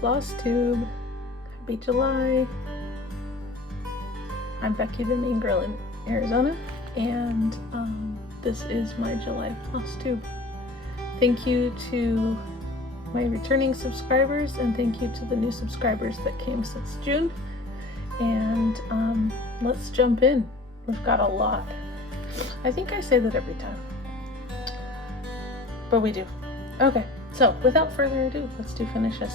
Flosstube. Happy July. I'm Becky, the main girl in Arizona, and this is my July Flosstube. Thank you to my returning subscribers, and thank you to the new subscribers that came since June. And let's jump in. We've got a lot. I think I say that every time, but we do. Okay, so without further ado, let's do finishes.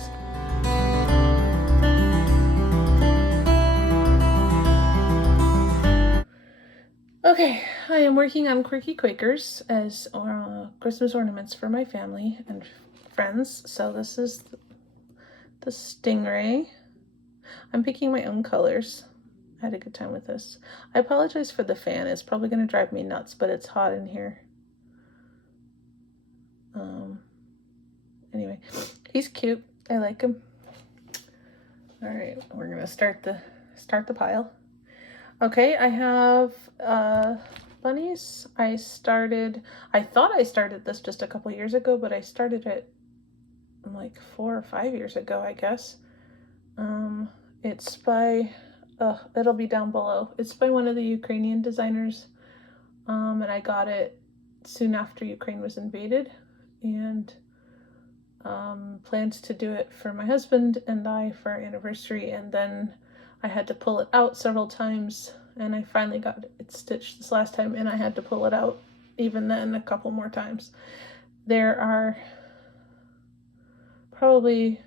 Okay, I am working on Quirky Quakers as Christmas ornaments for my family and friends. So this is the Stingray. I'm picking my own colors. I had a good time with this. I apologize for the fan. It's probably going to drive me nuts, but it's hot in here. Anyway, he's cute. I like him. All right, we're going to start the pile. Okay, I have bunnies. I thought I started this just a couple years ago, but I started it like 4 or 5 years ago, I guess. It's by, it'll be down below. It's by one of the Ukrainian designers, and I got it soon after Ukraine was invaded, and planned to do it for my husband and I for our anniversary, and then I had to pull it out several times, and I finally got it stitched this last time, and I had to pull it out even then a couple more times. There are probably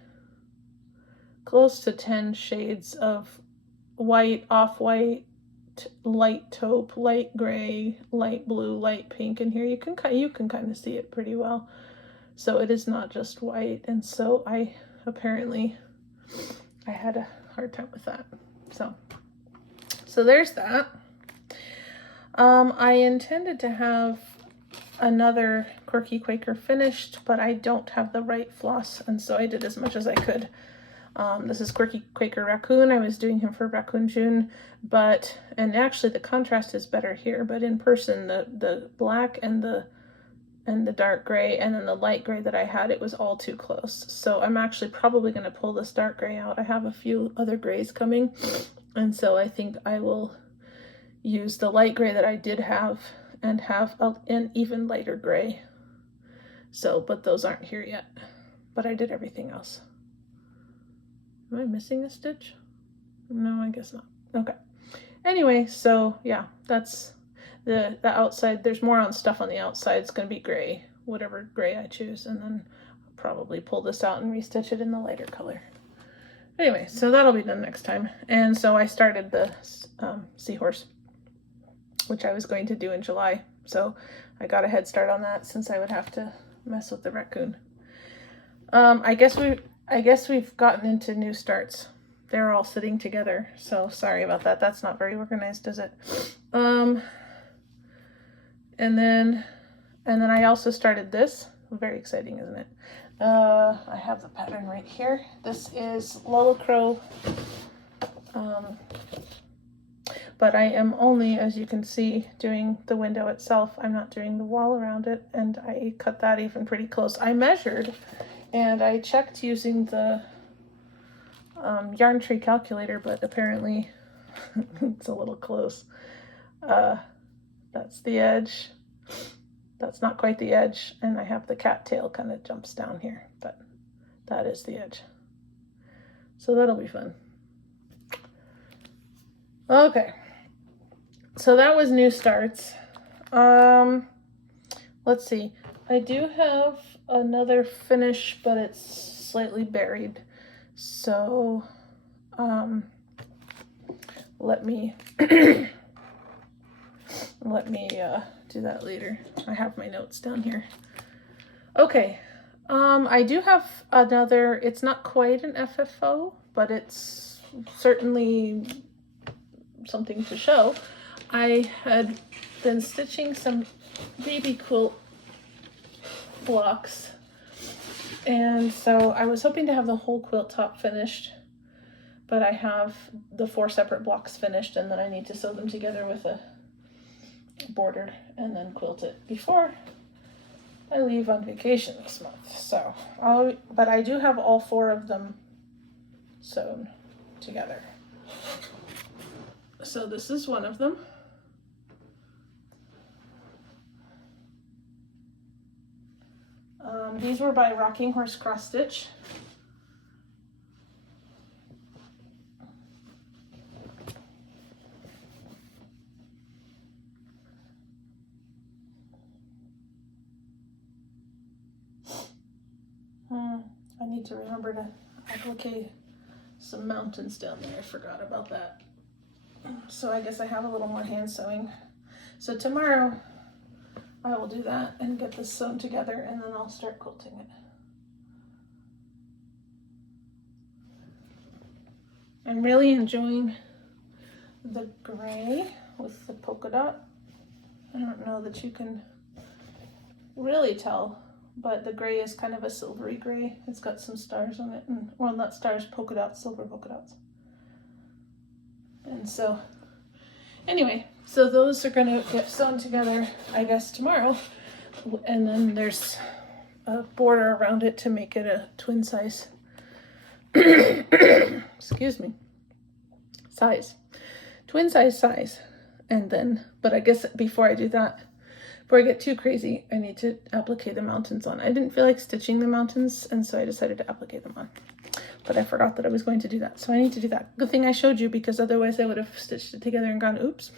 close to 10 shades of white, off-white, light taupe, light gray, light blue, light pink in here. You can kind of see it pretty well. So it is not just white, and so I had a hard time with that. So there's that. I intended to have another Quirky Quaker finished, but I don't have the right floss, and so I did as much as I could. This is Quirky Quaker Raccoon. I was doing him for Raccoon June, and actually the contrast is better here, but in person the black and the dark gray and then the light gray that I had, it was all too close. So I'm actually probably going to pull this dark gray out. I have a few other grays coming, and so I think I will use the light gray that I did have and have an even lighter gray. So, but those aren't here yet, but I did everything else. Am I missing a stitch? No, I guess not. Okay. Anyway, so yeah, that's the outside. There's more on stuff on the outside. It's going to be gray, whatever gray I choose, and then I'll probably pull this out and restitch it in the lighter color. Anyway, so that'll be done next time. And so I started the Seahorse, which I was going to do in July. So I got a head start on that since I would have to mess with the Raccoon. I guess we've gotten into new starts. They're all sitting together, so sorry about that. That's not very organized, is it? And then I also started this. Very exciting, isn't it? I have the pattern right here. This is LolaCrow. But I am only, as you can see, doing the window itself. I'm not doing the wall around it, and I cut that even pretty close. I measured, and I checked using the yarn tree calculator, but apparently it's a little close. That's the edge. That's not quite the edge, and I have the cattail kind of jumps down here, but that is the edge. So that'll be fun. Okay, so that was new starts. Let's see. I do have another finish, but it's slightly buried. So, let me do that later. I have my notes down here. Okay, I do have another. It's not quite an FFO, but it's certainly something to show. I had been stitching some baby quilt blocks, and so I was hoping to have the whole quilt top finished, but I have the 4 separate blocks finished, and then I need to sew them together with a border and then quilt it before I leave on vacation this month. So but I do have all 4 of them sewn together. So this is one of them. These were by Rocking Horse Cross Stitch. I need to remember to applique some mountains down there. I forgot about that. So I guess I have a little more hand sewing. So tomorrow I will do that and get this sewn together, and then I'll start quilting it. I'm really enjoying the gray with the polka dot. I don't know that you can really tell, but the gray is kind of a silvery gray. It's got some stars on it, and well, not stars, polka dots, silver polka dots. And so anyway, so those are gonna get sewn together, I guess, tomorrow. And then there's a border around it to make it a twin size. Excuse me. Twin size. And then, but I guess before I do that, before I get too crazy, I need to applique the mountains on. I didn't feel like stitching the mountains, and so I decided to applique them on. But I forgot that I was going to do that, so I need to do that. Good thing I showed you, because otherwise I would have stitched it together and gone, oops.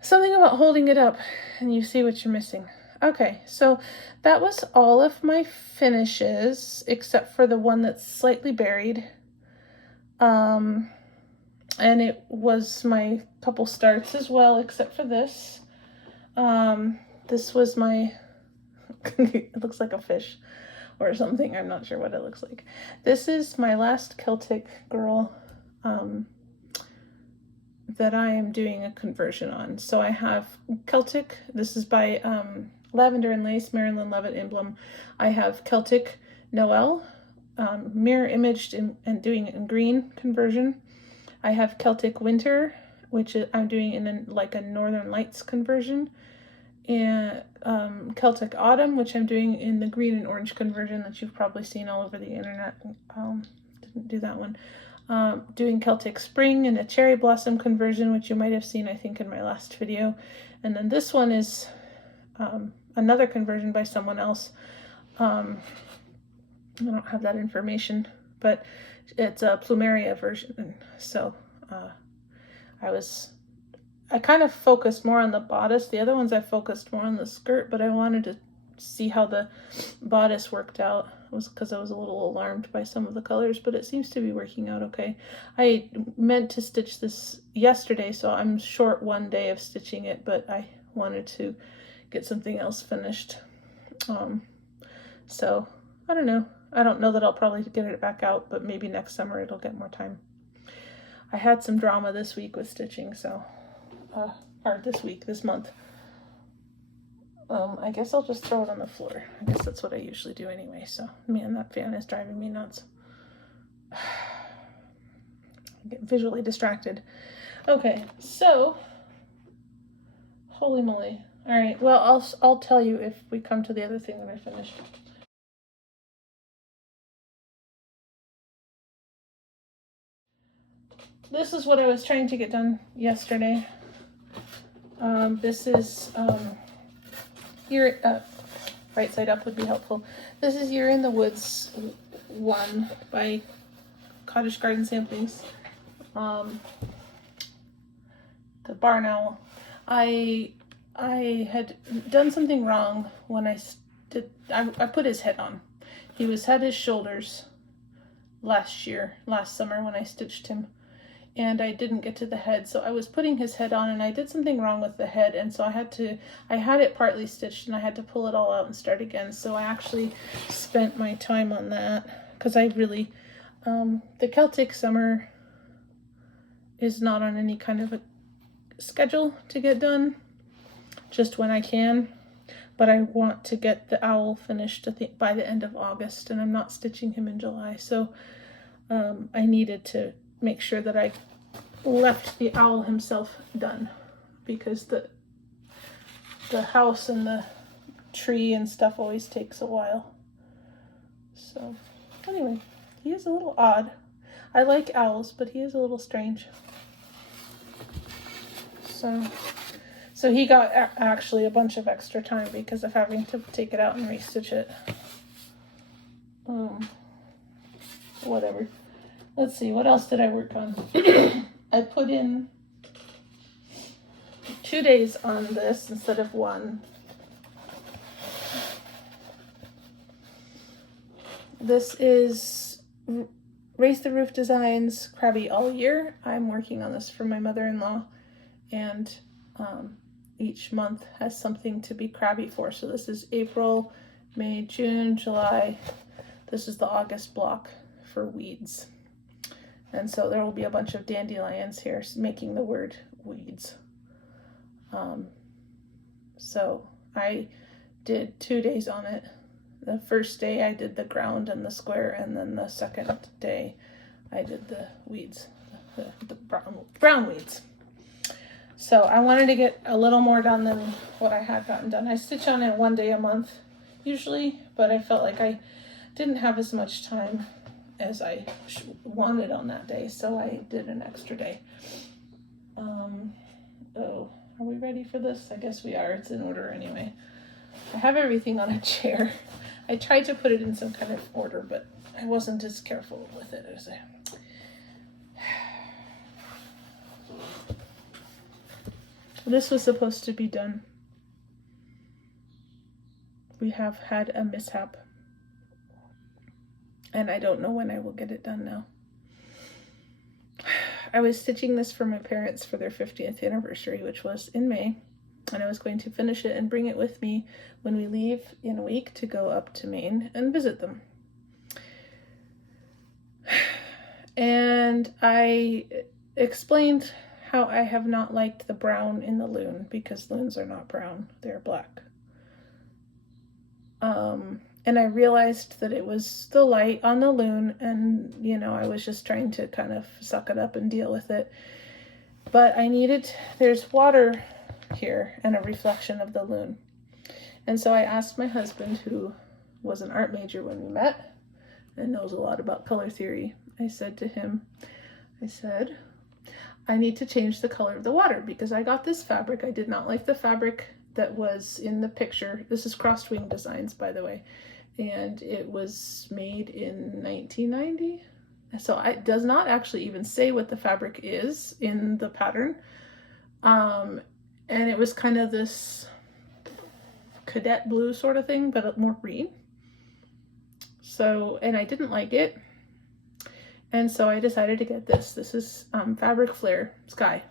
Something about holding it up and you see what you're missing. Okay, so that was all of my finishes, except for the one that's slightly buried. And it was my couple starts as well, except for this. This was my, it looks like a fish or something. I'm not sure what it looks like. This is my last Celtic girl that I am doing a conversion on. So I have Celtic. This is by Lavender and Lace, Marilyn Levitt emblem. I have Celtic Noel, mirror imaged and doing it in green conversion. I have Celtic Winter, which I'm doing in like a Northern Lights conversion. And Celtic Autumn, which I'm doing in the green and orange conversion that you've probably seen all over the internet. Didn't do that one. Doing Celtic Spring and a Cherry Blossom conversion, which you might have seen, I think, in my last video. And then this one is another conversion by someone else. I don't have that information, but it's a Plumeria version. So I kind of focused more on the bodice. The other ones I focused more on the skirt, but I wanted to see how the bodice worked out. It was because I was a little alarmed by some of the colors, but it seems to be working out okay. I meant to stitch this yesterday, so I'm short one day of stitching it, but I wanted to get something else finished. So I don't know. I don't know that I'll probably get it back out, but maybe next summer it'll get more time. I had some drama this week with stitching, so or this month. I guess I'll just throw it on the floor. I guess that's what I usually do anyway. So, man, that fan is driving me nuts. I get visually distracted. Okay, so, holy moly. All right, well, I'll tell you if we come to the other thing that I finished. This is what I was trying to get done yesterday. This is right side up would be helpful. This is You're in the Woods 1 by Cottage Garden Samplings. The barn owl. I had done something wrong when I put his head on. He had his shoulders last summer when I stitched him. And I didn't get to the head, so I was putting his head on, and I did something wrong with the head, and so I had it partly stitched, and I had to pull it all out and start again. So I actually spent my time on that, because I really, the Celtic summer is not on any kind of a schedule to get done, just when I can. But I want to get the owl finished by the end of August, and I'm not stitching him in July, so I needed to make sure that I left the owl himself done, because the house and the tree and stuff always takes a while. So anyway, He is a little odd. I like owls, but he is a little strange. So he got actually a bunch of extra time because of having to take it out and restitch it. Whatever. Let's see, what else did I work on? I put in 2 days on this instead of 1. This is Raise the Roof Designs Crabby All Year. I'm working on this for my mother-in-law, and each month has something to be crabby for. So this is April, May, June, July. This is the August block for weeds. And so there will be a bunch of dandelions here making the word weeds. So I did 2 days on it. The first day I did the ground and the square, and then the second day I did the weeds, the brown weeds. So I wanted to get a little more done than what I had gotten done. I stitch on it 1 day a month usually, but I felt like I didn't have as much time as I wanted on that day, so I did an extra day. Oh, are we ready for this? I guess we are. It's in order anyway. I have everything on a chair. I tried to put it in some kind of order, but I wasn't as careful with it as I... This was supposed to be done. We have had a mishap, and I don't know when I will get it done now. I was stitching this for my parents for their 50th anniversary, which was in May, and I was going to finish it and bring it with me when we leave in a week to go up to Maine and visit them. And I explained how I have not liked the brown in the loon, because loons are not brown, they're black. And I realized that it was the light on the loon, and, you know, I was just trying to kind of suck it up and deal with it. But there's water here and a reflection of the loon. And so I asked my husband, who was an art major when we met and knows a lot about color theory, I said to him, I need to change the color of the water because I got this fabric. I did not like the fabric that was in the picture. This is Crossed Wing Designs, by the way, and it was made in 1990. So it does not actually even say what the fabric is in the pattern. And it was kind of this cadet blue sort of thing, but more green. So, and I didn't like it. And so I decided to get this. This is Fabric Flare Sky.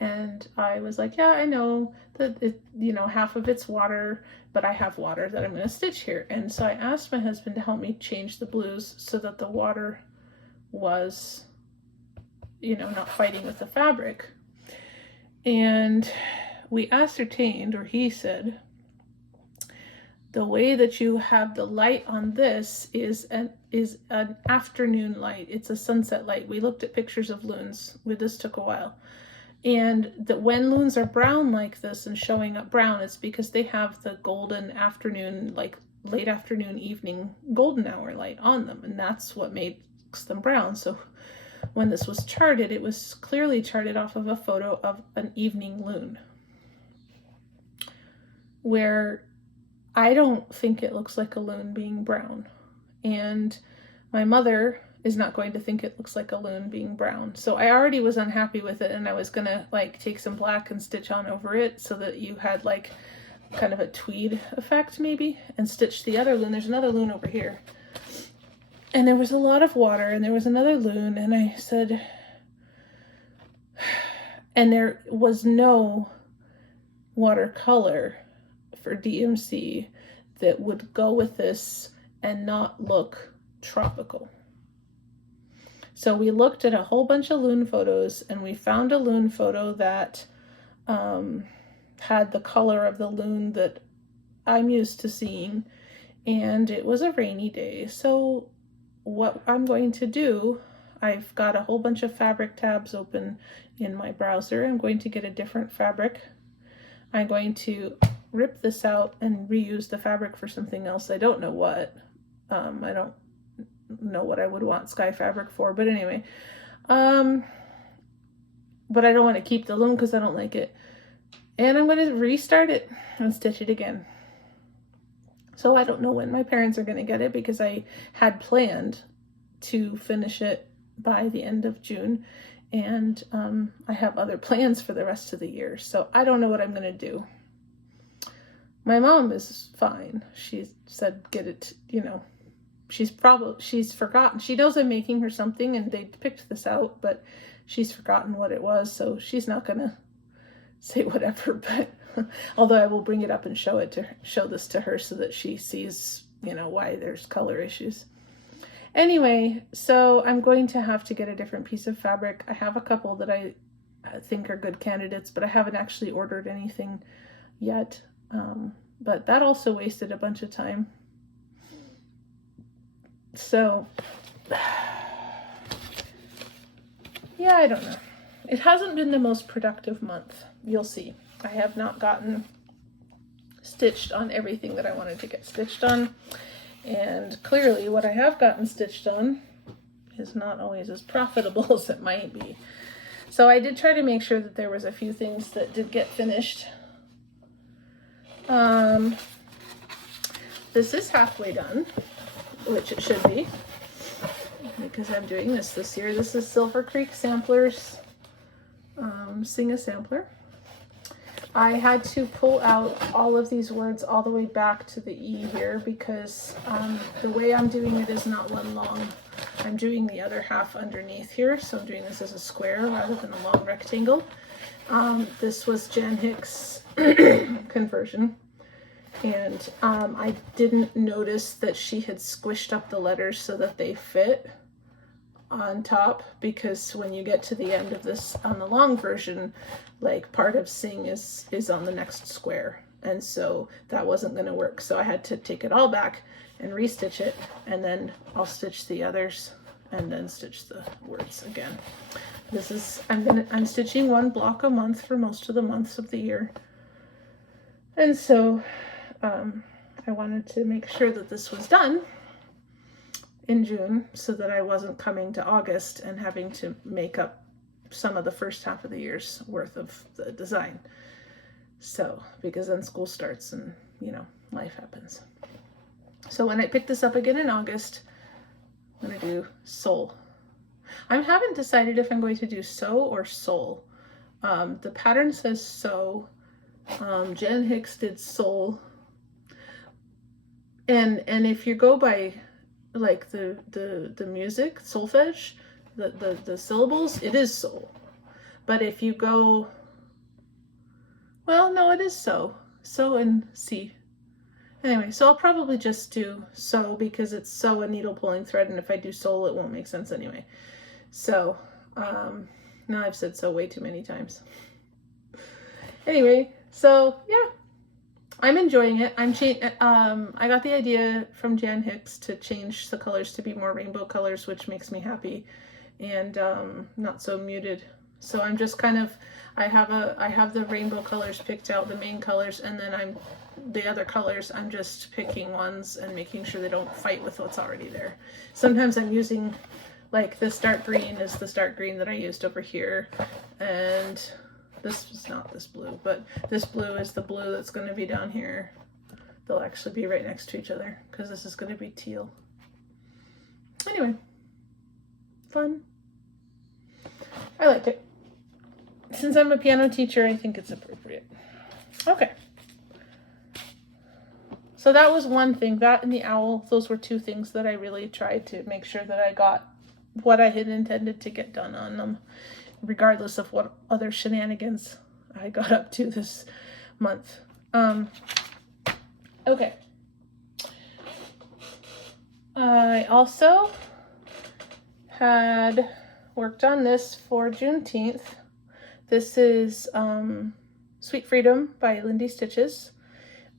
And I was like, yeah, I know that it, you know, half of it's water, but I have water that I'm going to stitch here. And so I asked my husband to help me change the blues so that the water was, you know, not fighting with the fabric. And we ascertained, or he said, the way that you have the light on this is an afternoon light. It's a sunset light. We looked at pictures of loons. This took a while. And that when loons are brown like this and showing up brown, it's because they have the golden afternoon, like late afternoon, evening, golden hour light on them. And that's what makes them brown. So when this was charted, it was clearly charted off of a photo of an evening loon, where I don't think it looks like a loon being brown. And my mother is not going to think it looks like a loon being brown. So I already was unhappy with it, and I was gonna like take some black and stitch on over it so that you had like kind of a tweed effect maybe, and stitch the other loon. There's another loon over here. And there was a lot of water, and there was another loon, and I said, and there was no watercolor for DMC that would go with this and not look tropical. So we looked at a whole bunch of loon photos, and we found a loon photo that had the color of the loon that I'm used to seeing, and it was a rainy day. So what I'm going to do, I've got a whole bunch of fabric tabs open in my browser. I'm going to get a different fabric. I'm going to rip this out and reuse the fabric for something else. I don't know what. I don't know what I would want sky fabric for, but anyway. But I don't want to keep the loom because I don't like it. And I'm going to restart it and stitch it again. So I don't know when my parents are going to get it because I had planned to finish it by the end of June. And I have other plans for the rest of the year. So I don't know what I'm going to do. My mom is fine. She said, get it, you know, she's forgotten. She knows I'm making her something and they picked this out, but she's forgotten what it was. So she's not going to say whatever, but although I will bring it up and show this to her so that she sees, you know, why there's color issues. Anyway, so I'm going to have to get a different piece of fabric. I have a couple that I think are good candidates, but I haven't actually ordered anything yet. But that also wasted a bunch of time. So, yeah, I don't know. It hasn't been the most productive month. You'll see. I have not gotten stitched on everything that I wanted to get stitched on. And clearly what I have gotten stitched on is not always as profitable as it might be. So I did try to make sure that there was a few things that did get finished. This is halfway done, which it should be, because I'm doing this year. This is Silver Creek Samplers, Sing a Sampler. I had to pull out all of these words all the way back to the E here because the way I'm doing it is not one long. I'm doing the other half underneath here, so I'm doing this as a square rather than a long rectangle. This was Jan Hicks' conversion, and I didn't notice that she had squished up the letters so that they fit on top, because when you get to the end of this on the long version, like part of sing is on the next square, and so that wasn't going to work, so I had to take it all back and restitch it, and then I'll stitch the others and then stitch the words again. This is I'm stitching one block a month for most of the months of the year, and so I wanted to make sure that this was done in June so that I wasn't coming to August and having to make up some of the first half of the year's worth of the design. So, because then school starts and, you know, life happens. So when I pick this up again in August, I'm going to do sole. I haven't decided if I'm going to do sew or sole. The pattern says sew. Jan Hicks did sole. And if you go by like the music, solfege, the syllables, it is sole. But if you go, well, no, it is sew and C. Anyway, so I'll probably just do sew because it's sew and needle pulling thread, and if I do sole, it won't make sense anyway. So, now I've said sew way too many times. Anyway, so yeah, I'm enjoying it. I got the idea from Jan Hicks to change the colors to be more rainbow colors, which makes me happy, and not so muted. So I'm just kind of, I have the rainbow colors picked out, the main colors, and then the other colors, I'm just picking ones and making sure they don't fight with what's already there. Sometimes I'm using, like, this dark green is this dark green that I used over here, and this is not this blue, but this blue is the blue that's going to be down here. They'll actually be right next to each other because this is going to be teal. Anyway, fun. I liked it. Since I'm a piano teacher, I think it's appropriate. Okay. So that was one thing. That and the owl, those were two things that I really tried to make sure that I got what I had intended to get done on them, regardless of what other shenanigans I got up to this month. Okay. I also had worked on this for Juneteenth. This is Sweet Freedom by Lindy Stitches.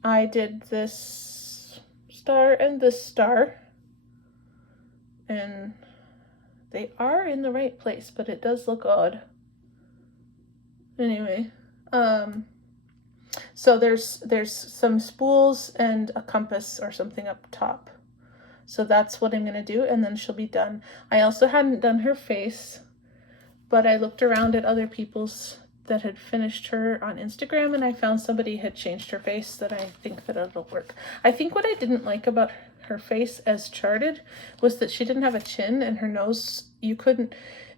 I did this star and this star, and they are in the right place, but it does look odd. Anyway, so there's some spools and a compass or something up top. So that's what I'm going to do, and then she'll be done. I also hadn't done her face, but I looked around at other people's that had finished her on Instagram, and I found somebody had changed her face that I think that it'll work. I think what I didn't like about her face as charted was that she didn't have a chin, and her nose, you couldn't,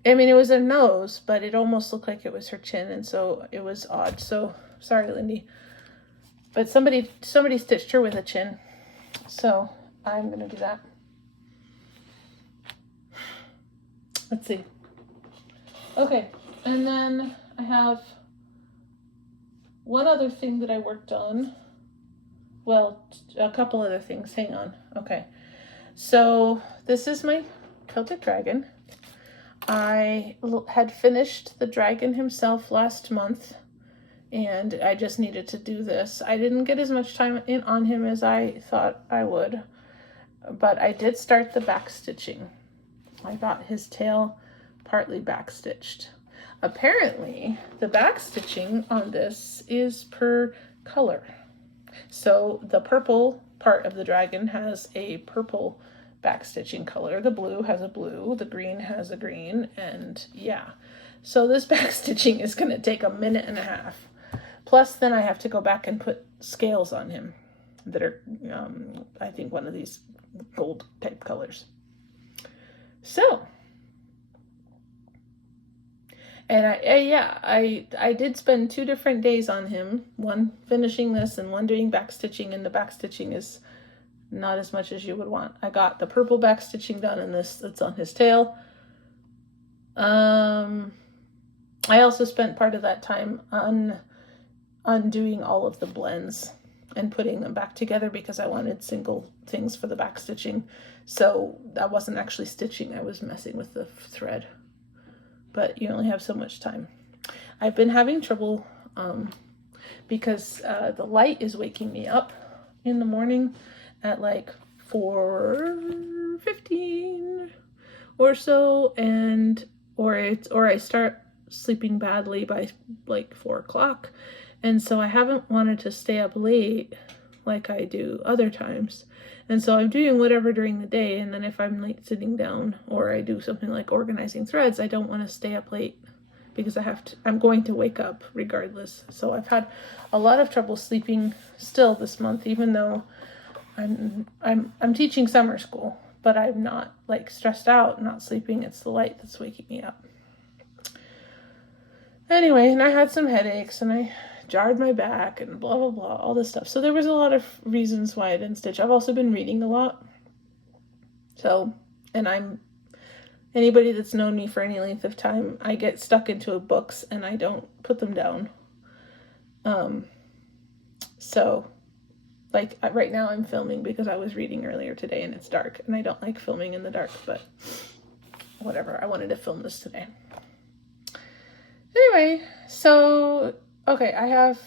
I mean, it was a nose, but it almost looked like it was her chin, and so it was odd. So sorry, Lindy, but somebody stitched her with a chin, so I'm gonna do that. Let's see. Okay, and then I have one other thing that I worked on. Well, a couple other things. Hang on. Okay, so this is my Celtic dragon. I had finished the dragon himself last month, and I just needed to do this. I didn't get as much time in on him as I thought I would, but I did start the back stitching. I got his tail partly back stitched. Apparently, the back stitching on this is per color. So the purple part of the dragon has a purple backstitching color, the blue has a blue, the green has a green, and yeah. So this backstitching is going to take a minute and a half. Plus then I have to go back and put scales on him that are, I think, one of these gold type colors. So, and I did spend 2 different days on him, one finishing this and one doing backstitching, and the backstitching is not as much as you would want. I got the purple backstitching done, and this that's on his tail. I also spent part of that time undoing all of the blends and putting them back together because I wanted single things for the backstitching. So I wasn't actually stitching, I was messing with the thread. But you only have so much time. I've been having trouble because the light is waking me up in the morning at like 4:15 or so, or I start sleeping badly by like 4 o'clock, and so I haven't wanted to stay up late like I do other times, and so I'm doing whatever during the day, and then if I'm late sitting down or I do something like organizing threads, I don't want to stay up late because I'm going to wake up regardless. So I've had a lot of trouble sleeping still this month, even though I'm teaching summer school, but I'm not like stressed out, not sleeping. It's the light that's waking me up. Anyway, and I had some headaches and I jarred my back and blah, blah, blah, all this stuff. So there was a lot of reasons why I didn't stitch. I've also been reading a lot. So, and anybody that's known me for any length of time, I get stuck into books and I don't put them down. So like right now I'm filming because I was reading earlier today and it's dark and I don't like filming in the dark, but whatever, I wanted to film this today. Anyway, so, okay, I have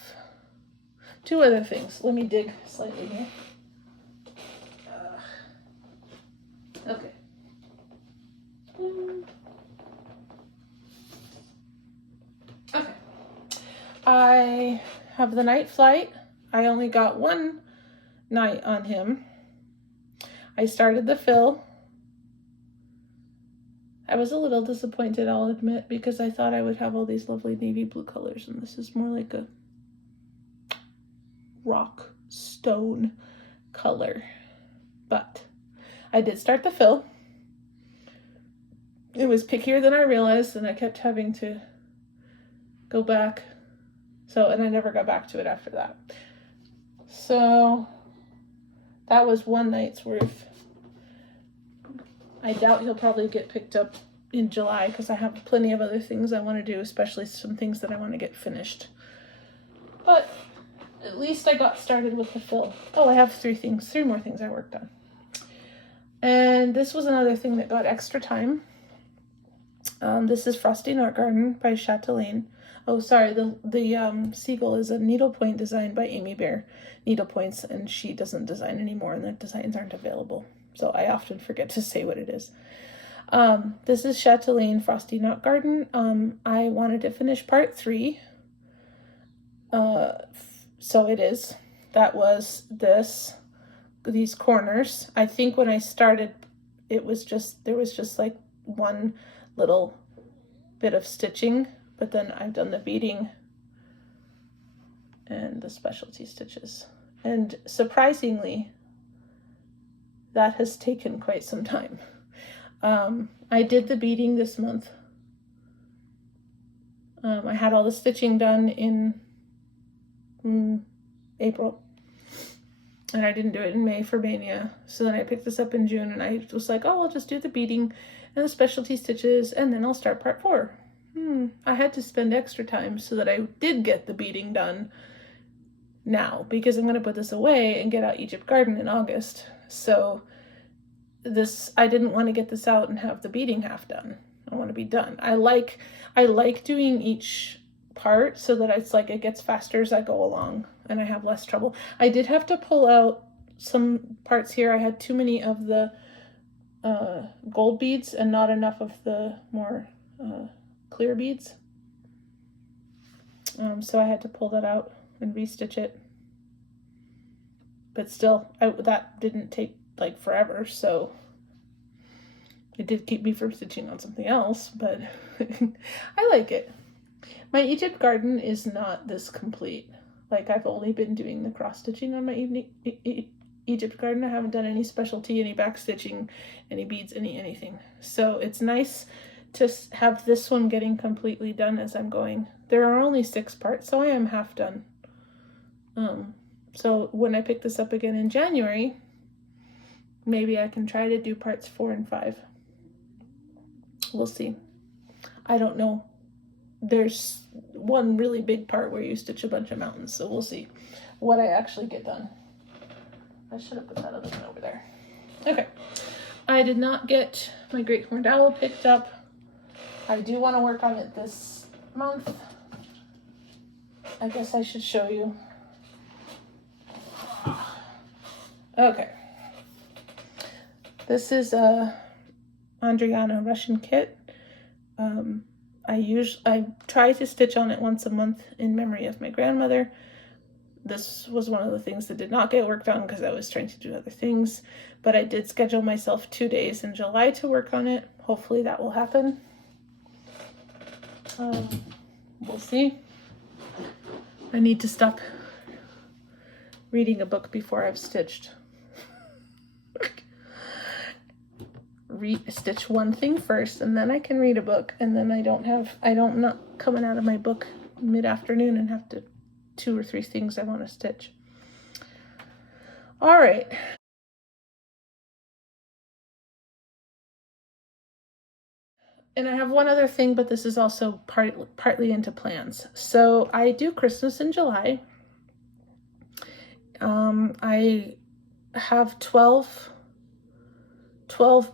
2 other things. Let me dig slightly here. Okay. Okay. I have the night flight. I only got 1 night on him. I started the fill. I was a little disappointed, I'll admit, because I thought I would have all these lovely navy blue colors, and this is more like a rock stone color. But I did start the fill. It was pickier than I realized, and I kept having to go back. And I never got back to it after that. So that was 1 night's worth. I doubt he'll probably get picked up in July because I have plenty of other things I want to do, especially some things that I want to get finished. But at least I got started with the fill. Oh, I have 3 more things I worked on. And this was another thing that got extra time. This is Frosty Knotgarden by Chatelaine. Oh, sorry, the seagull is a needlepoint designed by Amybear Needlepoints, and she doesn't design anymore, and the designs aren't available. So I often forget to say what it is. This is Chatelaine Frosty Knotgarden. I wanted to finish part 3. So it is. That was this. these corners. I think when I started, there was just like one little bit of stitching, but then I've done the beading and the specialty stitches. And surprisingly, that has taken quite some time. I did the beading this month. I had all the stitching done in April, and I didn't do it in May for Mania. So then I picked this up in June, and I was like, oh, I'll just do the beading and the specialty stitches, and then I'll start part 4. I had to spend extra time so that I did get the beading done now, because I'm going to put this away and get out Egypt Garden in August. So I didn't want to get this out and have the beading half done. I want to be done. I like doing each part so that it's like it gets faster as I go along and I have less trouble. I did have to pull out some parts here. I had too many of the gold beads and not enough of the more clear beads. So I had to pull that out and restitch it. But still, that didn't take like forever, so it did keep me from stitching on something else, but I like it. My Egypt Garden is not this complete. Like, I've only been doing the cross stitching on my Egypt Garden. I haven't done any specialty, any back stitching, any beads, anything. So it's nice to have this one getting completely done as I'm going. There are only 6 parts, so I am half done. So when I pick this up again in January, maybe I can try to do parts 4 and 5. We'll see. I don't know. There's one really big part where you stitch a bunch of mountains, so we'll see what I actually get done. I should have put that other one over there. Okay. I did not get my great horned owl picked up. I do want to work on it this month. I guess I should show you. Okay. This is a Andriana Russian kit. I try to stitch on it once a month in memory of my grandmother. This was one of the things that did not get worked on because I was trying to do other things, but I did schedule myself 2 days in July to work on it. Hopefully that will happen. We'll see. I need to stop reading a book before I've stitched. Stitch one thing first, and then I can read a book, and then I'm not coming out of my book mid-afternoon and have to 2 or 3 things I want to stitch. All right. And I have one other thing, but this is also partly into plans. So I do Christmas in July. I have 12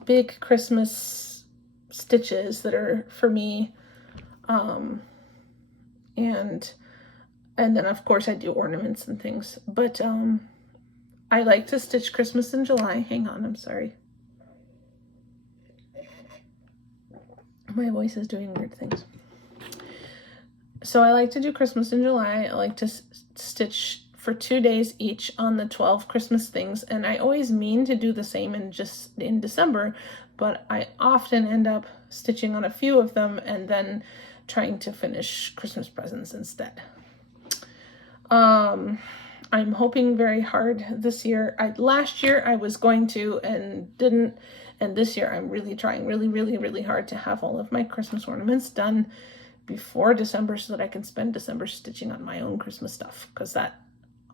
big Christmas stitches that are for me. And then of course I do ornaments and things, but I like to stitch Christmas in July. Hang on, I'm sorry. My voice is doing weird things. So I like to do Christmas in July. I like to stitch for 2 days each on the 12 Christmas things, and I always mean to do the same in December, but I often end up stitching on a few of them and then trying to finish Christmas presents instead. I'm hoping very hard this year. Last year I was going to and didn't, and this year I'm really trying really hard to have all of my Christmas ornaments done before December so that I can spend December stitching on my own Christmas stuff, because that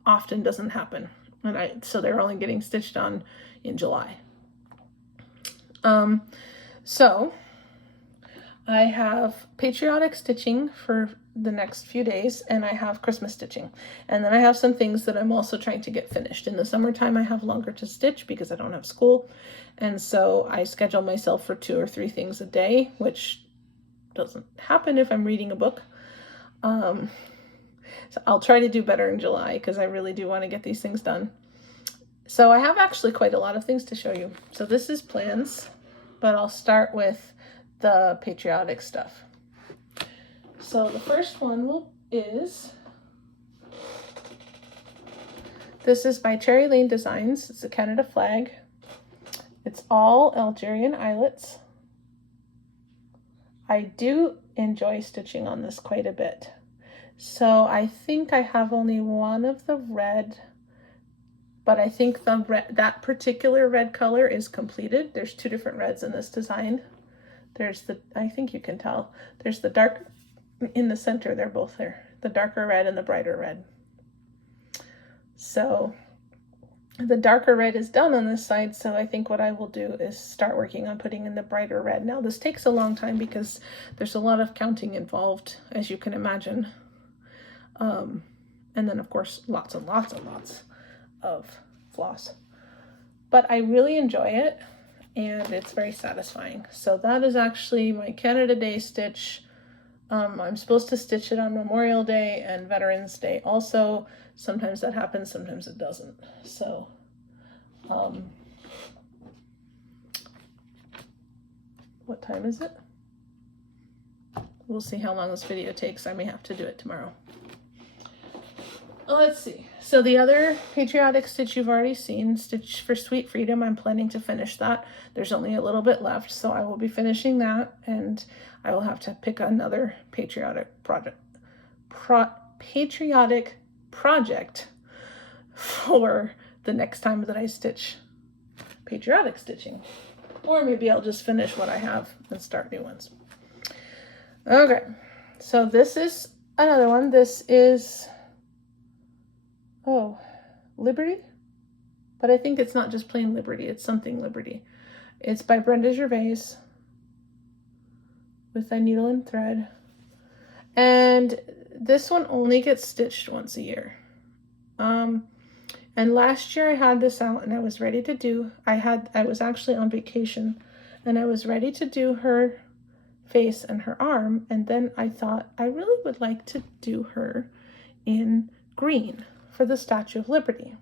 often doesn't happen, and so they're only getting stitched on in July. So I have patriotic stitching for the next few days, and I have Christmas stitching, and then I have some things that I'm also trying to get finished. In the summertime I have longer to stitch because I don't have school, and so I schedule myself for 2 or 3 things a day, which doesn't happen if I'm reading a book. So I'll try to do better in July because I really do want to get these things done. So I have actually quite a lot of things to show you. So this is plans, but I'll start with the patriotic stuff. So the first one is This is by Chatelaine Designs. It's a Canada flag. It's all Algerian eyelets. I do enjoy stitching on this quite a bit. So I think I have only one of the red, but I think that particular red color is completed. There's two different reds in this design. There's the, I think you can tell, there's the dark in the center, they're both there. The darker red and the brighter red. So the darker red is done on this side, so I think what I will do is start working on putting in the brighter red. Now this takes a long time because there's a lot of counting involved, as you can imagine. And then of course, lots and lots and lots of floss. But I really enjoy it, and it's very satisfying. So that is actually my Canada Day stitch. I'm supposed to stitch it on Memorial Day and Veterans Day also. Sometimes that happens, sometimes it doesn't. So, what time is it? We'll see how long this video takes. I may have to do it tomorrow. Let's see. So the other patriotic stitch you've already seen, Stitch for Sweet Freedom. I'm planning to finish that. There's only a little bit left, so I will be finishing that, and I will have to pick another patriotic project for the next time that I stitch patriotic stitching. Or maybe I'll just finish what I have and start new ones. Okay, so this is another one. This is, oh, Liberty? But I think it's not just plain Liberty, it's something Liberty. It's by Brenda Gervais with a needle and thread. And this one only gets stitched once a year. And last year I had this out and I was ready to do, I was actually on vacation and I was ready to do her face and her arm, and then I thought I really would like to do her in green for the Statue of Liberty.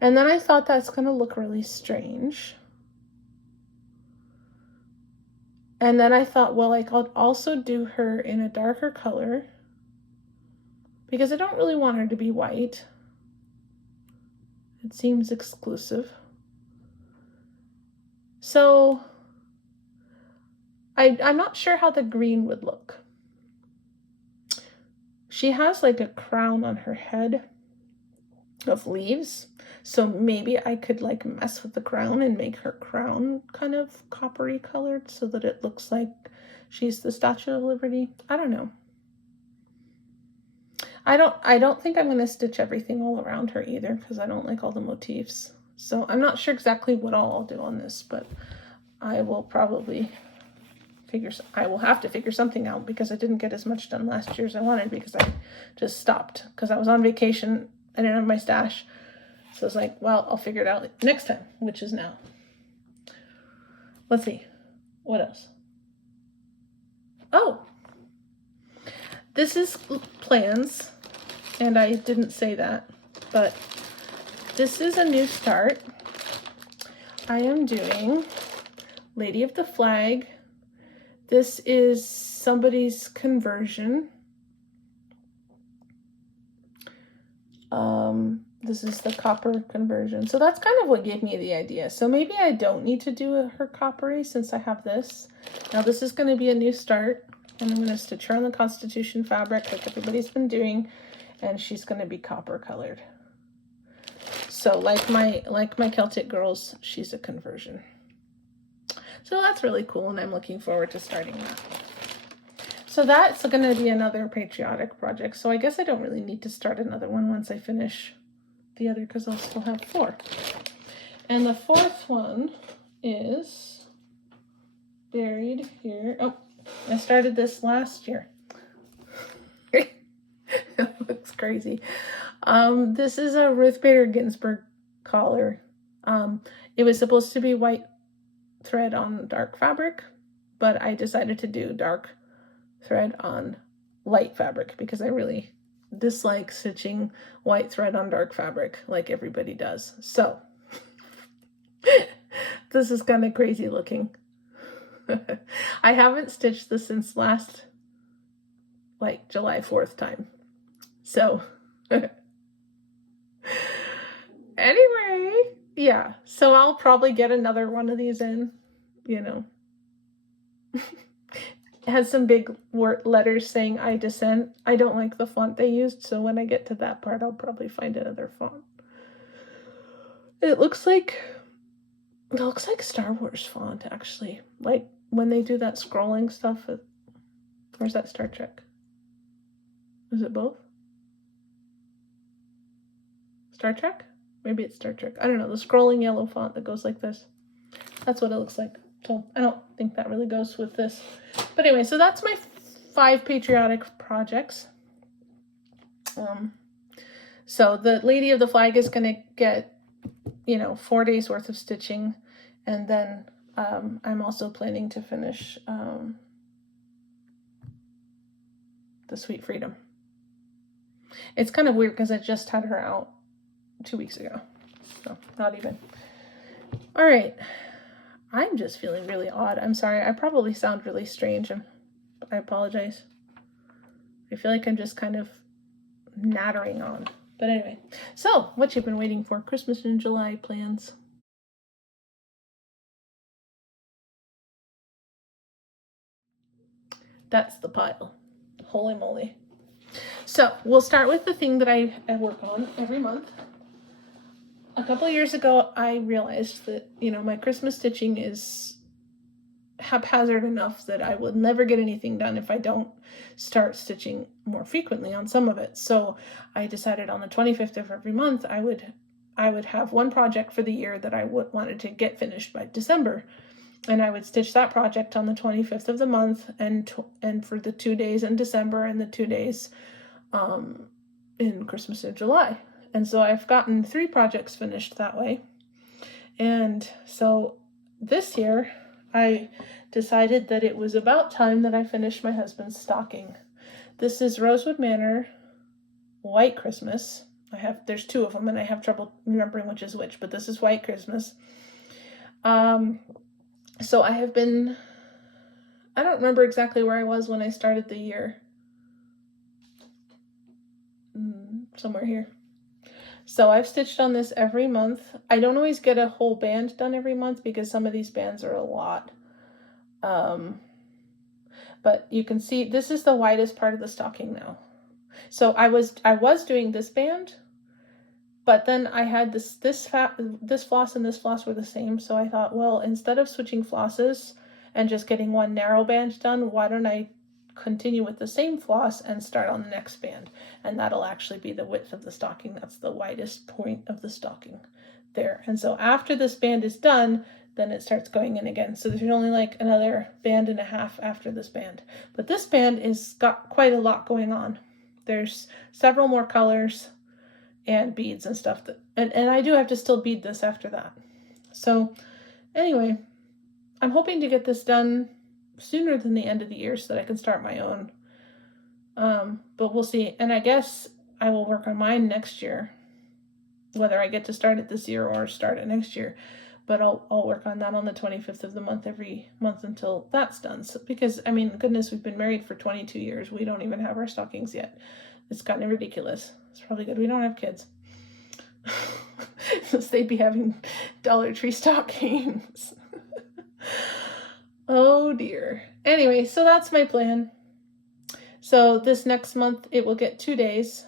And then I thought that's going to look really strange. And then I thought, well, I could also do her in a darker color because I don't really want her to be white. It seems exclusive. So I'm not sure how the green would look. She has like a crown on her head of leaves. So maybe I could like mess with the crown and make her crown kind of coppery colored so that it looks like she's the Statue of Liberty. I don't know. I don't think I'm going to stitch everything all around her either because I don't like all the motifs. So I'm not sure exactly what all I'll do on this, but I will probably I will have to figure something out because I didn't get as much done last year as I wanted because I just stopped because I was on vacation. I didn't have my stash. So I was like, well, I'll figure it out next time, which is now. Let's see. What else? Oh, this is plans, and I didn't say that, but this is a new start. I am doing Lady of the Flag. This is somebody's conversion. This is the copper conversion. So that's kind of what gave me the idea. So maybe I don't need to do her coppery since I have this. Now this is going to be a new start. And I'm going to stitch her on the Constitution fabric like everybody's been doing. And she's going to be copper colored. So like my Celtic girls, she's a conversion. So that's really cool, and I'm looking forward to starting that. So that's going to be another patriotic project. So I guess I don't really need to start another one once I finish the other because I'll still have 4. And the 4th one is buried here. Oh, I started this last year. It looks crazy. This is a Ruth Bader Ginsburg collar. It was supposed to be white thread on dark fabric, but I decided to do dark thread on light fabric because I really dislike stitching white thread on dark fabric like everybody does. So this is kind of crazy looking. I haven't stitched this since last like July 4th time. So Anyway, yeah, so I'll probably get another one of these in, you know. It has some big letters saying I Dissent. I don't like the font they used, so when I get to that part, I'll probably find another font. It looks like Star Wars font, actually. Like when they do that scrolling stuff. Or is that Star Trek? Is it both? Star Trek? Maybe it's Star Trek. I don't know. The scrolling yellow font that goes like this. That's what it looks like. So I don't think that really goes with this. But anyway, so that's my 5 patriotic projects. So the Lady of the Flag is going to get, 4 days worth of stitching. And then I'm also planning to finish the Sweet Freedom. It's kind of weird because I just had her out 2 weeks ago. So not even. All right. I'm just feeling really odd. I'm sorry. I probably sound really strange. I apologize. I feel like I'm just kind of nattering on. But anyway. So, what you've been waiting for. Christmas in July plans. That's the pile. Holy moly. So, we'll start with the thing that I work on every month. A couple of years ago, I realized that, my Christmas stitching is haphazard enough that I will never get anything done if I don't start stitching more frequently on some of it. So I decided on the 25th of every month, I would have one project for the year that I wanted to get finished by December. And I would stitch that project on the 25th of the month and for the 2 days in December and the 2 days in Christmas in July. And so I've gotten 3 projects finished that way. And so this year I decided that it was about time that I finished my husband's stocking. This is Rosewood Manor White Christmas. There's 2 of them and I have trouble remembering which is which, but this is White Christmas. So I don't remember exactly where I was when I started the year. Somewhere here. So I've stitched on this every month. I don't always get a whole band done every month because some of these bands are a lot. But you can see this is the widest part of the stocking now. So I was doing this band, but then I had this floss and this floss were the same. So I thought, well, instead of switching flosses and just getting one narrow band done, why don't I continue with the same floss and start on the next band, and that'll actually be the width of the stocking. That's the widest point of the stocking there. And so after this band is done, then it starts going in again. So there's only like another band and a half after this band, but this band is got quite a lot going on. There's several more colors and beads and stuff and I do have to still bead this after that. So anyway, I'm hoping to get this done sooner than the end of the year so that I can start my own. But we'll see. And I guess I will work on mine next year, whether I get to start it this year or start it next year. But I'll work on that on the 25th of the month every month until that's done. So, because, goodness, we've been married for 22 years. We don't even have our stockings yet. It's gotten ridiculous. It's probably good we don't have kids. Since they'd be having Dollar Tree stockings. Oh dear. Anyway, so that's my plan. So this next month it will get 2 days.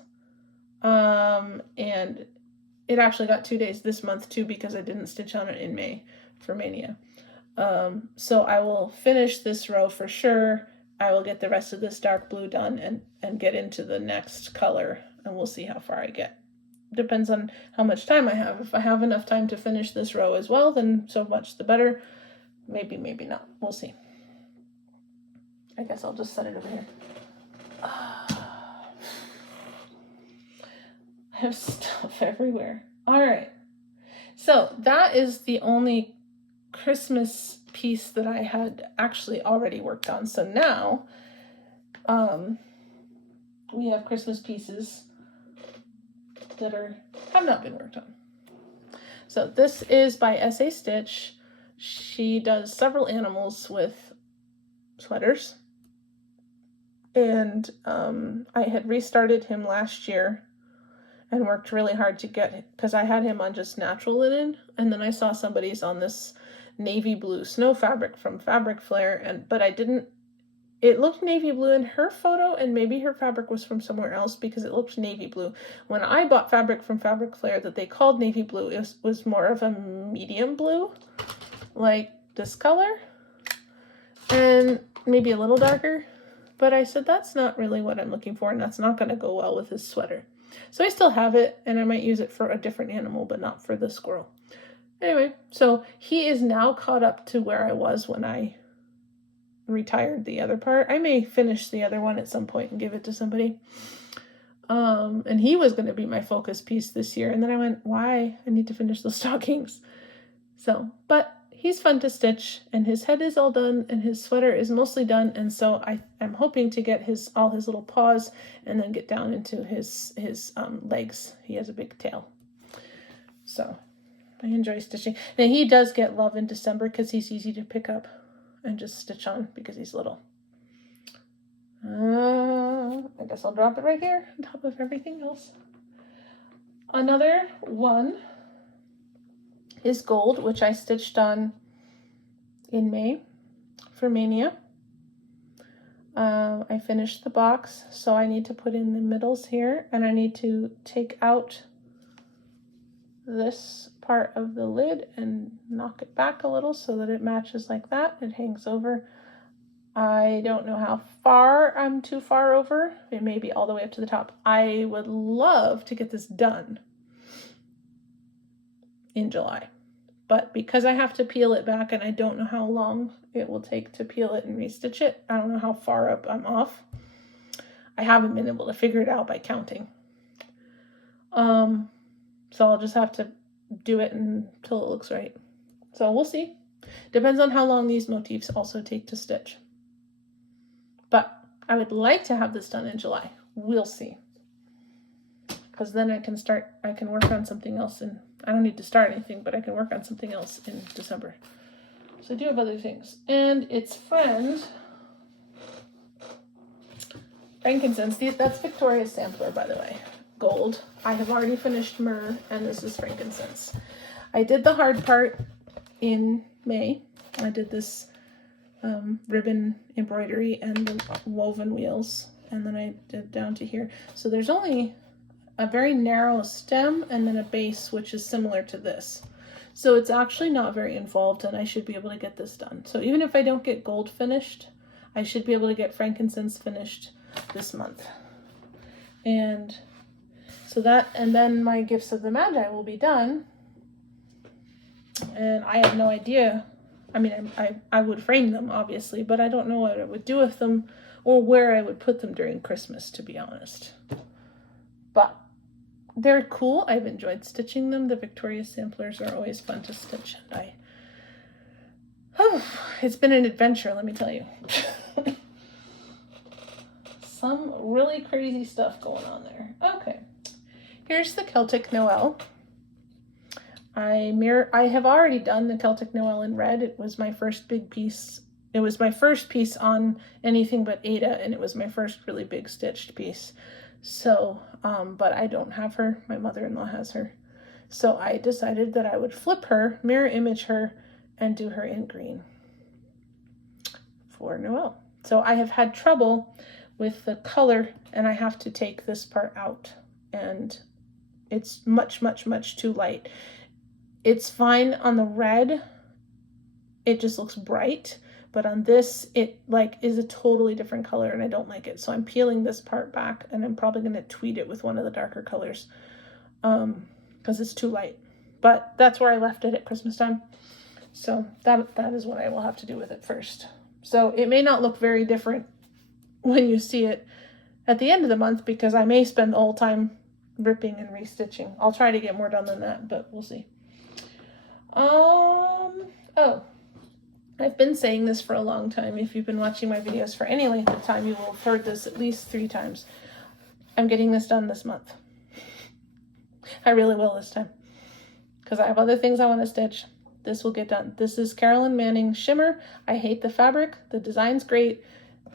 And it actually got 2 days this month too because I didn't stitch on it in May for Mania. So I will finish this row for sure. I will get the rest of this dark blue done and get into the next color, and we'll see how far I get. Depends on how much time I have. If I have enough time to finish this row as well, then so much the better. Maybe, maybe not. We'll see. I guess I'll just set it over here. I have stuff everywhere. All right. So that is the only Christmas piece that I had actually already worked on. So now we have Christmas pieces that have not been worked on. So this is by S.A. Stitch. She does several animals with sweaters. And I had restarted him last year. and worked really hard to get, because I had him on just natural linen, and then I saw somebody's on this navy blue snow fabric from Fabric Flare, but I didn't, it looked navy blue in her photo, and maybe her fabric was from somewhere else because it looked navy blue. When I bought fabric from Fabric Flare that they called navy blue, it was more of a medium blue, like this color, and maybe a little darker. But I said, that's not really what I'm looking for, and that's not going to go well with his sweater. So I still have it, and I might use it for a different animal, but not for the squirrel. Anyway, so he is now caught up to where I was when I retired the other part. I may finish the other one at some point and give it to somebody. And he was going to be my focus piece this year. And then I went, why? I need to finish the stockings. So, but he's fun to stitch, and his head is all done, and his sweater is mostly done. And so I'm hoping to get all his little paws and then get down into his legs. He has a big tail. So I enjoy stitching. And he does get love in December because he's easy to pick up and just stitch on because he's little. I guess I'll drop it right here on top of everything else. Another one is gold, which I stitched on in May for Mania. I finished the box, so I need to put in the middles here, and I need to take out this part of the lid and knock it back a little so that it matches like that. It hangs over. I don't know how far I'm too far over. It may be all the way up to the top. I would love to get this done in July, but because I have to peel it back and I don't know how long it will take to peel it and restitch it, I don't know how far up I'm off. I haven't been able to figure it out by counting. So I'll just have to do it until it looks right. So we'll see. Depends on how long these motifs also take to stitch. But I would like to have this done in July. We'll see. Because then I can work on something else, and I don't need to start anything, but I can work on something else in December. So I do have other things. And its friend, frankincense. That's Victoria's sampler, by the way. Gold. I have already finished myrrh, and this is frankincense. I did the hard part in May. I did this ribbon embroidery and the woven wheels, and then I did down to here. So there's only a very narrow stem and then a base, which is similar to this. So it's actually not very involved, and I should be able to get this done. So even if I don't get gold finished, I should be able to get frankincense finished this month. And so that, and then my Gifts of the Magi will be done. And I have no idea. I mean, I would frame them, obviously, but I don't know what I would do with them or where I would put them during Christmas, to be honest. But they're cool. I've enjoyed stitching them. The Victoria's samplers are always fun to stitch. And it's been an adventure, let me tell you. Some really crazy stuff going on there. Okay. Here's the Celtic Noel. I have already done the Celtic Noel in red. It was my first big piece. It was my first piece on anything but Ada, and it was my first really big stitched piece. So, but I don't have her. My mother-in-law has her. So I decided that I would flip her, mirror image her, and do her in green for Noel. So I have had trouble with the color, and I have to take this part out, and it's much, much, much too light. It's fine on the red. It just looks bright. But on this, it is a totally different color, and I don't like it. So I'm peeling this part back, and I'm probably going to tweed it with one of the darker colors because it's too light. But that's where I left it at Christmas time. So that is what I will have to do with it first. So it may not look very different when you see it at the end of the month, because I may spend the whole time ripping and restitching. I'll try to get more done than that, but we'll see. Oh, I've been saying this for a long time. If you've been watching my videos for any length of time, you will have heard this at least 3 times. I'm getting this done this month. I really will this time, because I have other things I want to stitch. This will get done. This is Carolyn Manning Shimmer. I hate the fabric. The design's great.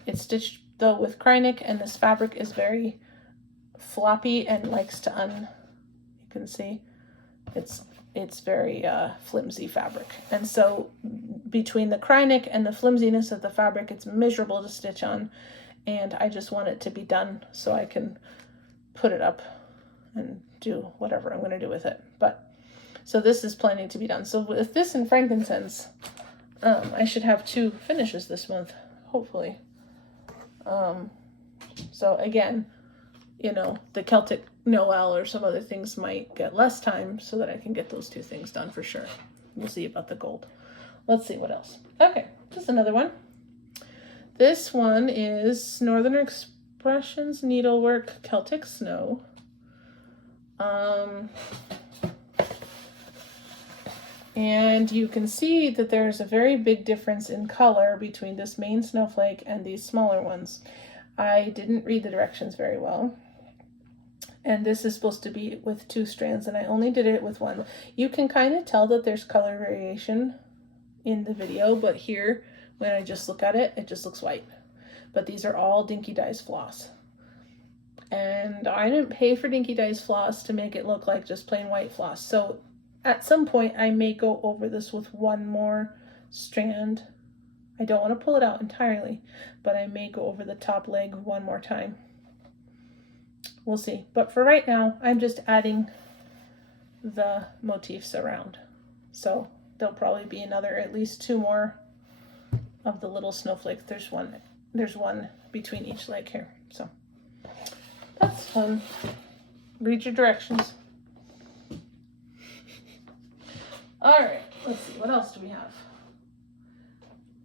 It's stitched though with Krynic, and this fabric is very floppy and likes to can see it's very flimsy fabric. And so between the Krynic and the flimsiness of the fabric, it's miserable to stitch on. And I just want it to be done so I can put it up and do whatever I'm going to do with it. But so this is planning to be done. So with this and frankincense, I should have 2 finishes this month, hopefully. So again, you know, the Celtic Noel or some other things might get less time so that I can get those 2 things done for sure. We'll see about the gold. Let's see what else. Okay, just another one. This one is Northern Expressions Needlework Celtic Snow. And you can see that there's a very big difference in color between this main snowflake and these smaller ones. I didn't read the directions very well. And this is supposed to be with 2 strands, and I only did it with 1. You can kind of tell that there's color variation in the video, but here, when I just look at it, it just looks white. But these are all Dinky Dyes floss. And I didn't pay for Dinky Dyes floss to make it look like just plain white floss. So at some point, I may go over this with 1 more strand. I don't want to pull it out entirely, but I may go over the top leg 1 more time. We'll see. But for right now, I'm just adding the motifs around. So there'll probably be another, at least 2 more of the little snowflakes. There's one between each leg here. So that's fun. Read your directions. All right, let's see. What else do we have?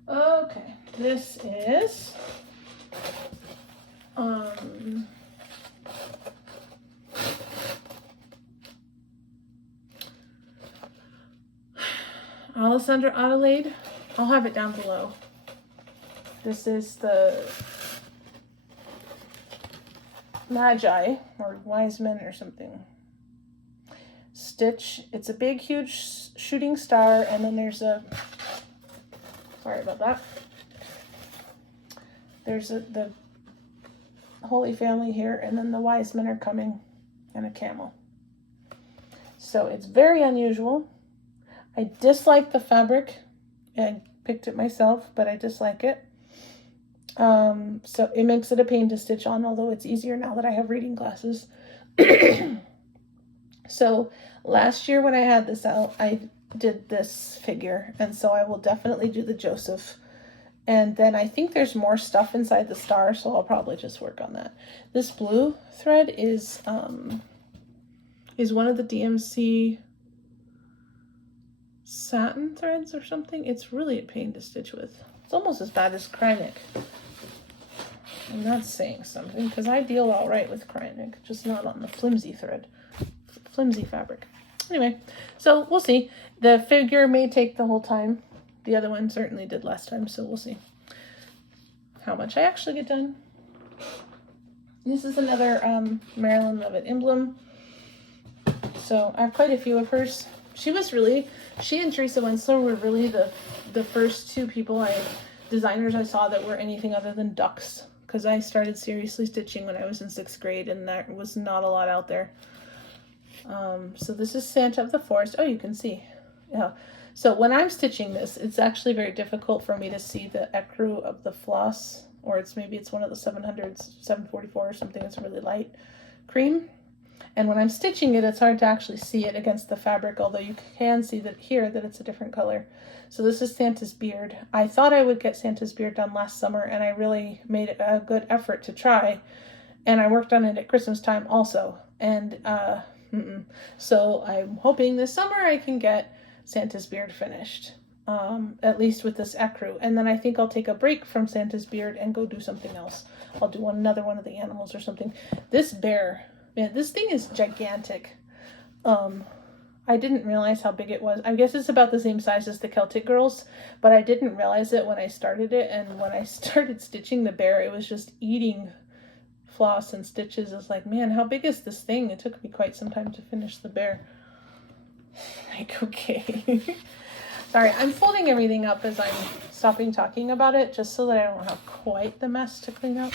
Okay, this is Alessandra Adelaide. I'll have it down below. This is the Magi or Wise Men or something stitch. It's a big huge shooting star, and then there's a, sorry about that, there's the Holy Family here, and then the Wise Men are coming, and a camel. So it's very unusual. I dislike the fabric. I picked it myself, but I dislike it. So it makes it a pain to stitch on, although it's easier now that I have reading glasses. So last year when I had this out, I did this figure, and so I will definitely do the Joseph. And then I think there's more stuff inside the star, so I'll probably just work on that. This blue thread is one of the DMC satin threads or something. It's really a pain to stitch with. It's almost as bad as Krynic. And that's saying something, because I deal all right with Krynic, just not on the flimsy thread, flimsy fabric. Anyway, so we'll see. The figure may take the whole time. The other one certainly did last time, so we'll see how much I actually get done. This is another Marilyn Levitt emblem. So I have quite a few of hers. She and Teresa Wentzler were really the first 2 designers I saw that were anything other than ducks, because I started seriously stitching when I was in 6th grade, and there was not a lot out there. So this is Santa of the Forest. Oh, you can see. Yeah. So when I'm stitching this, it's actually very difficult for me to see the ecru of the floss, or maybe it's one of the 700s, 744 or something. It's really light cream. And when I'm stitching it, it's hard to actually see it against the fabric, although you can see that here that it's a different color. So this is Santa's beard. I thought I would get Santa's beard done last summer, and I really made a good effort to try. And I worked on it at Christmas time also. And so I'm hoping this summer I can get Santa's beard finished, at least with this ecru. And then I think I'll take a break from Santa's beard and go do something else. I'll do another one of the animals or something. This bear, man, this thing is gigantic. I didn't realize how big it was. I guess it's about the same size as the Celtic girls, but I didn't realize it when I started it. And when I started stitching the bear, it was just eating floss and stitches. It's like, man, how big is this thing? It took me quite some time to finish the bear. Like, okay. Sorry, I'm folding everything up as I'm stopping talking about it, just so that I don't have quite the mess to clean up.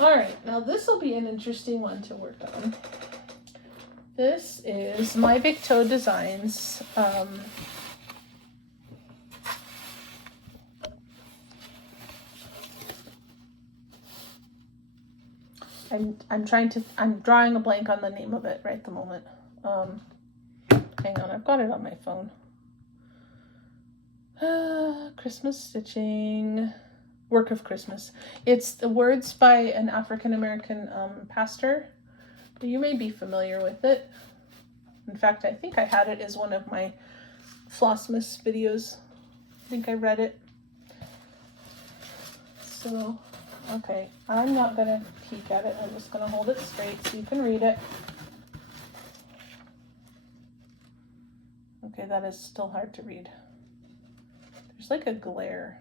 All right, now this will be an interesting one to work on. This is My Big Toe Designs. I'm drawing a blank on the name of it right at the moment. Hang on, I've got it on my phone. Christmas stitching, work of Christmas. It's the words by an African-American pastor. You may be familiar with it. In fact, I think I had it as one of my Flossmas videos. I think I read it. So, okay, I'm not gonna peek at it. I'm just gonna hold it straight so you can read it. Okay, that is still hard to read. There's like a glare.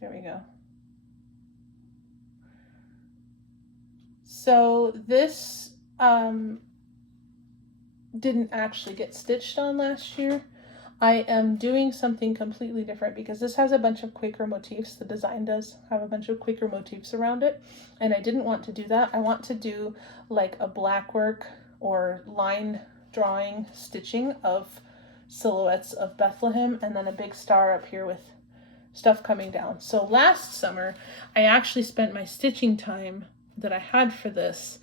There we go. So this didn't actually get stitched on last year. I am doing something completely different because this has a bunch of Quaker motifs. The design does have a bunch of Quaker motifs around it, and I didn't want to do that. I want to do like a black work or line drawing stitching of silhouettes of Bethlehem, and then a big star up here with stuff coming down. So last summer, I actually spent my stitching time that I had for this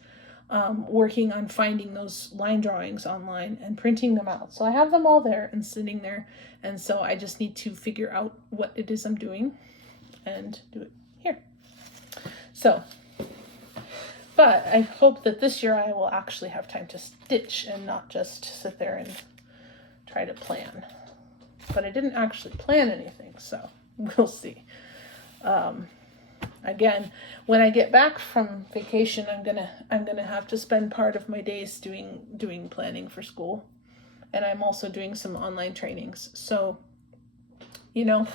working on finding those line drawings online and printing them out. So I have them all there and sitting there, and so I just need to figure out what it is I'm doing and do it here. So, but I hope that this year I will actually have time to stitch and not just sit there and try to plan. But I didn't actually plan anything, so we'll see. Again, when I get back from vacation, I'm gonna have to spend part of my days doing planning for school, and I'm also doing some online trainings. So, you know,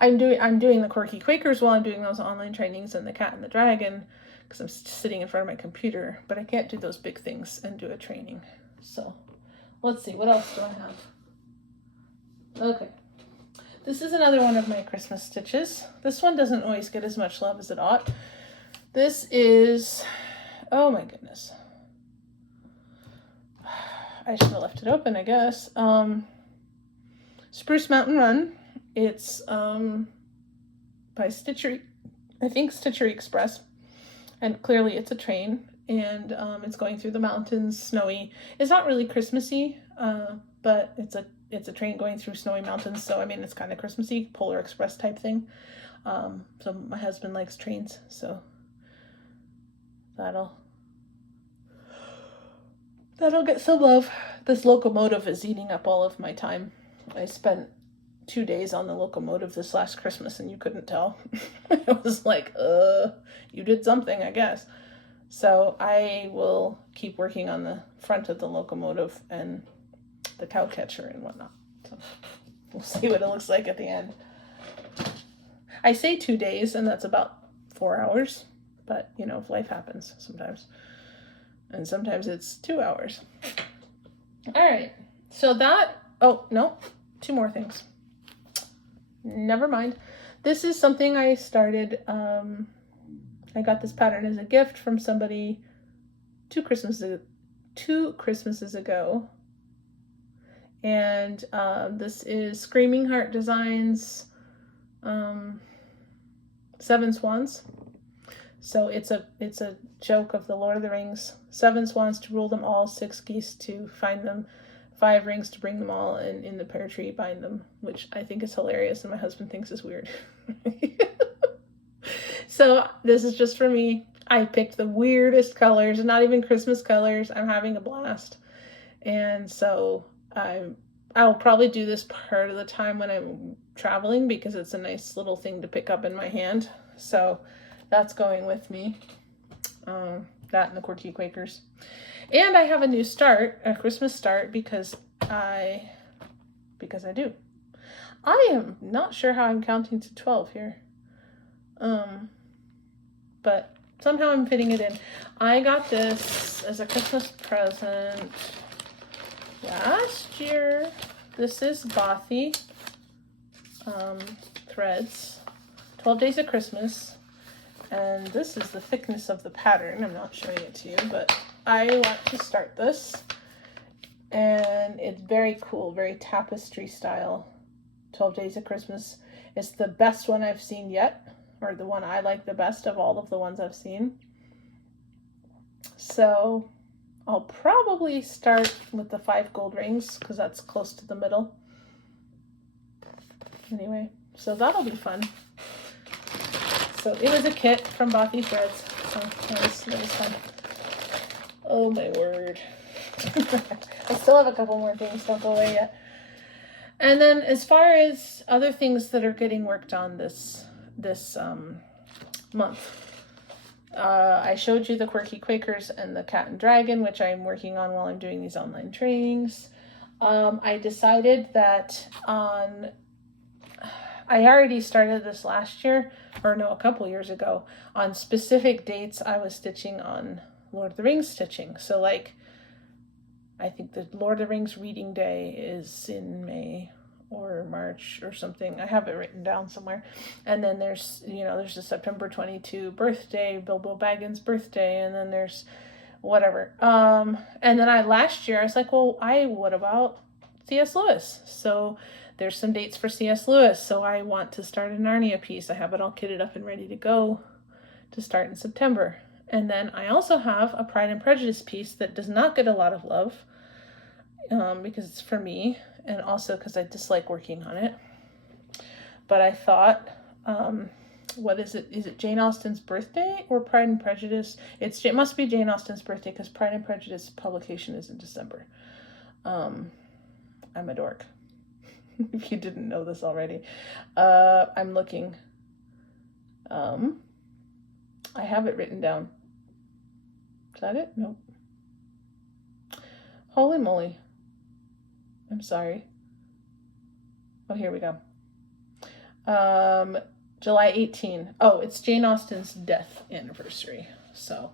I'm doing the Quirky Quakers while I'm doing those online trainings and the Cat and the Dragon because I'm sitting in front of my computer. But I can't do those big things and do a training. So, let's see, what else do I have? Okay. This is another one of my Christmas stitches. This one doesn't always get as much love as it ought. This is, oh my goodness. I should have left it open, I guess. Spruce Mountain Run. It's by Stitchery, I think Stitchery Express. And clearly it's a train. And it's going through the mountains, snowy. It's not really Christmassy, but it's a train going through snowy mountains, so I mean it's kind of Christmassy, Polar Express type thing. So my husband likes trains, so that'll get some love. This locomotive is eating up all of my time. I spent 2 days on the locomotive this last Christmas, and you couldn't tell. It was like, you did something, I guess. So I will keep working on the front of the locomotive and the cow catcher and whatnot. So we'll see what it looks like at the end. I say 2 days, and that's about 4 hours, but you know, life happens sometimes. And sometimes it's 2 hours. All right, so that, oh no, 2 more things. Never mind. This is something I started, I got this pattern as a gift from somebody 2 Christmases ago. And this is Screaming Heart Designs 7 Swans. So it's a joke of the Lord of the Rings. 7 swans to rule them all, 6 geese to find them, 5 rings to bring them all, and in the pear tree bind them, which I think is hilarious and my husband thinks is weird. So this is just for me. I picked the weirdest colors, not even Christmas colors. I'm having a blast. And so I'll probably do this part of the time when I'm traveling because it's a nice little thing to pick up in my hand. So that's going with me. That and the Quirky Quakers. And I have a new start, a Christmas start, because I do. I am not sure how I'm counting to 12 here. But somehow I'm fitting it in. I got this as a Christmas present last year. This is Bothy threads, 12 Days of Christmas, and this is the thickness of the pattern. I'm not showing it to you, but I want to start this, and it's very cool, very tapestry style. 12 Days of Christmas. It's the best one I've seen yet, or the one I like the best of all of the ones I've seen. So I'll probably start with the 5 gold rings because that's close to the middle. Anyway, so that'll be fun. So it was a kit from Bothy Threads. So that was fun. Oh my word. I still have a couple more things, don't go away yet. And then as far as other things that are getting worked on this month, I showed you the Quirky Quakers and the Cat and Dragon, which I'm working on while I'm doing these online trainings. I decided that I already started this last year, or no, a couple years ago. On specific dates, I was stitching on Lord of the Rings stitching. So like, I think the Lord of the Rings reading day is in May or March or something. I have it written down somewhere. And then there's, there's the September 22 birthday, Bilbo Baggins' birthday, and then there's whatever. And then last year I was like, well, what about C.S. Lewis? So there's some dates for C.S. Lewis. So I want to start a Narnia piece. I have it all kitted up and ready to go to start in September. And then I also have a Pride and Prejudice piece that does not get a lot of love because it's for me, and also because I dislike working on it. But I thought, what is it? Is it Jane Austen's birthday or Pride and Prejudice? It must be Jane Austen's birthday because Pride and Prejudice publication is in December. I'm a dork. If you didn't know this already. I'm looking. I have it written down. Is that it? Nope. Holy moly. I'm sorry. Oh, here we go. July 18. Oh, it's Jane Austen's death anniversary. So,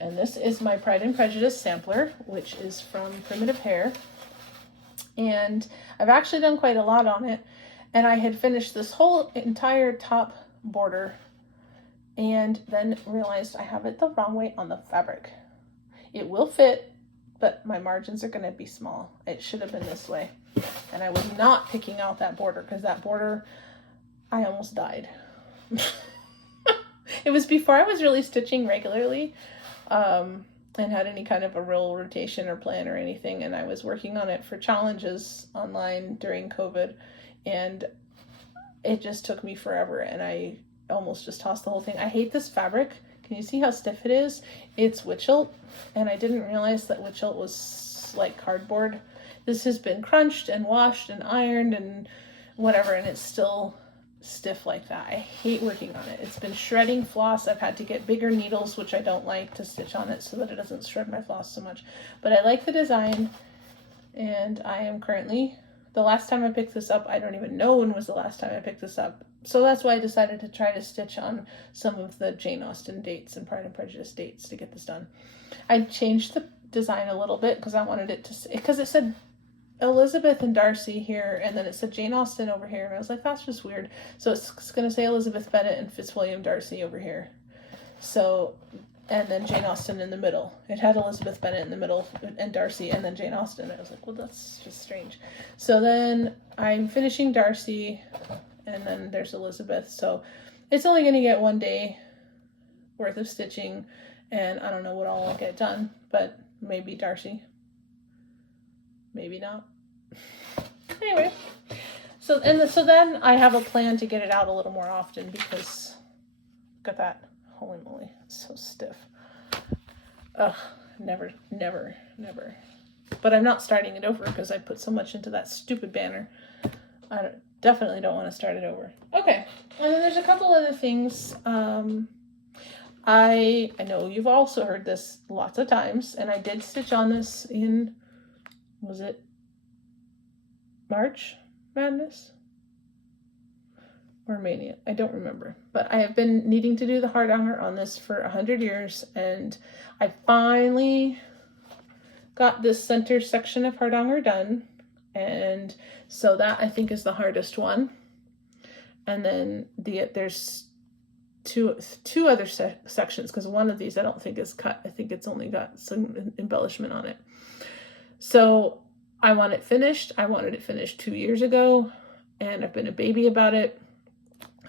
and this is my Pride and Prejudice sampler, which is from Primitive Hare. And I've actually done quite a lot on it. And I had finished this whole entire top border and then realized I have it the wrong way on the fabric. It will fit, but my margins are going to be small. It should have been this way. And I was not picking out that border because that border, I almost died. It was before I was really stitching regularly and had any kind of a real rotation or plan or anything. And I was working on it for challenges online during COVID. And it just took me forever. And I almost just tossed the whole thing. I hate this fabric. Can you see how stiff it is? It's Witchelt, and I didn't realize that Witchelt was like cardboard. This has been crunched and washed and ironed and whatever, and it's still stiff like that. I hate working on it. It's been shredding floss. I've had to get bigger needles, which I don't like, to stitch on it so that it doesn't shred my floss so much. But I like the design, and I am currently, the last time I picked this up, I don't even know when was the last time I picked this up. So that's why I decided to try to stitch on some of the Jane Austen dates and Pride and Prejudice dates to get this done. I changed the design a little bit because I wanted it to, because it said Elizabeth and Darcy here, and then it said Jane Austen over here, and I was like, that's just weird. So it's going to say Elizabeth Bennet and Fitzwilliam Darcy over here. So, and then Jane Austen in the middle. It had Elizabeth Bennet in the middle and Darcy and then Jane Austen. I was like, well, that's just strange. So then I'm finishing Darcy, and then there's Elizabeth. So it's only going to get one day worth of stitching, and I don't know what all I'll get done, but maybe Darcy. Maybe not. Anyway, so then I have a plan to get it out a little more often because look at that. Holy moly, it's so stiff. Ugh, never. But I'm not starting it over because I put so much into that stupid banner. I definitely don't want to start it over. Okay, and then there's a couple other things. I know you've also heard this lots of times, and I did stitch on this in, was it March Madness? Or Mania, I don't remember. But I have been needing to do the hardanger on this for 100 years, and I finally got this center section of hardanger done. And so that I think is the hardest one. And then there's two other sections, because one of these I don't think is cut. I think it's only got some embellishment on it. So I want it finished. I wanted it finished 2 years ago, and I've been a baby about it.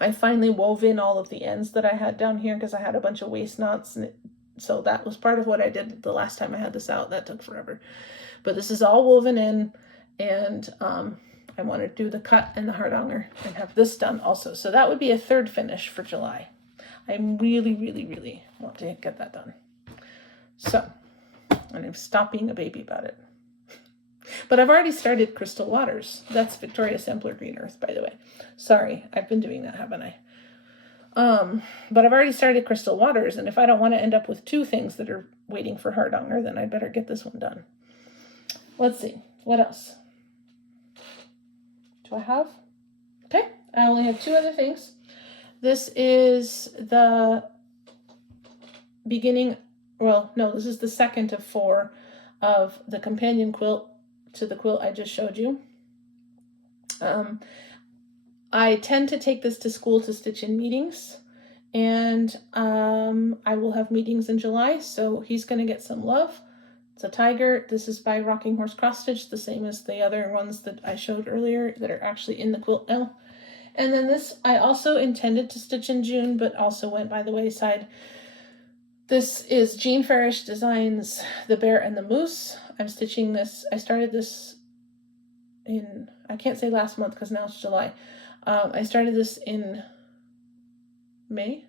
I finally wove in all of the ends that I had down here because I had a bunch of waist knots, and so that was part of what I did the last time I had this out. That took forever. But this is all woven in, and I want to do the cut and the hardanger and have this done also. So that would be a third finish for July. I really, really, really want to get that done. So, and I'm stop being a baby about it. But I've already started Crystal Waters. That's Victoria Sampler Green Earth, by the way. Sorry, I've been doing that, haven't I? But I've already started Crystal Waters, and if I don't want to end up with two things that are waiting for hardanger, then I'd better get this one done. Let's see, what else do I have? Okay, I only have two other things. This is the beginning, well, no, this is the second of 4 of the companion quilt to the quilt I just showed you. I tend to take this to school to stitch in meetings, and I will have meetings in July, so he's going to get some love. It's a tiger. This is by Rocking Horse Cross Stitch, the same as the other ones that I showed earlier that are actually in the quilt now. And then this I also intended to stitch in June, but also went by the wayside. This is Jean Farish Designs The Bear and the Moose. I'm stitching this. I started this in, I can't say last month because now it's July. I started this in May,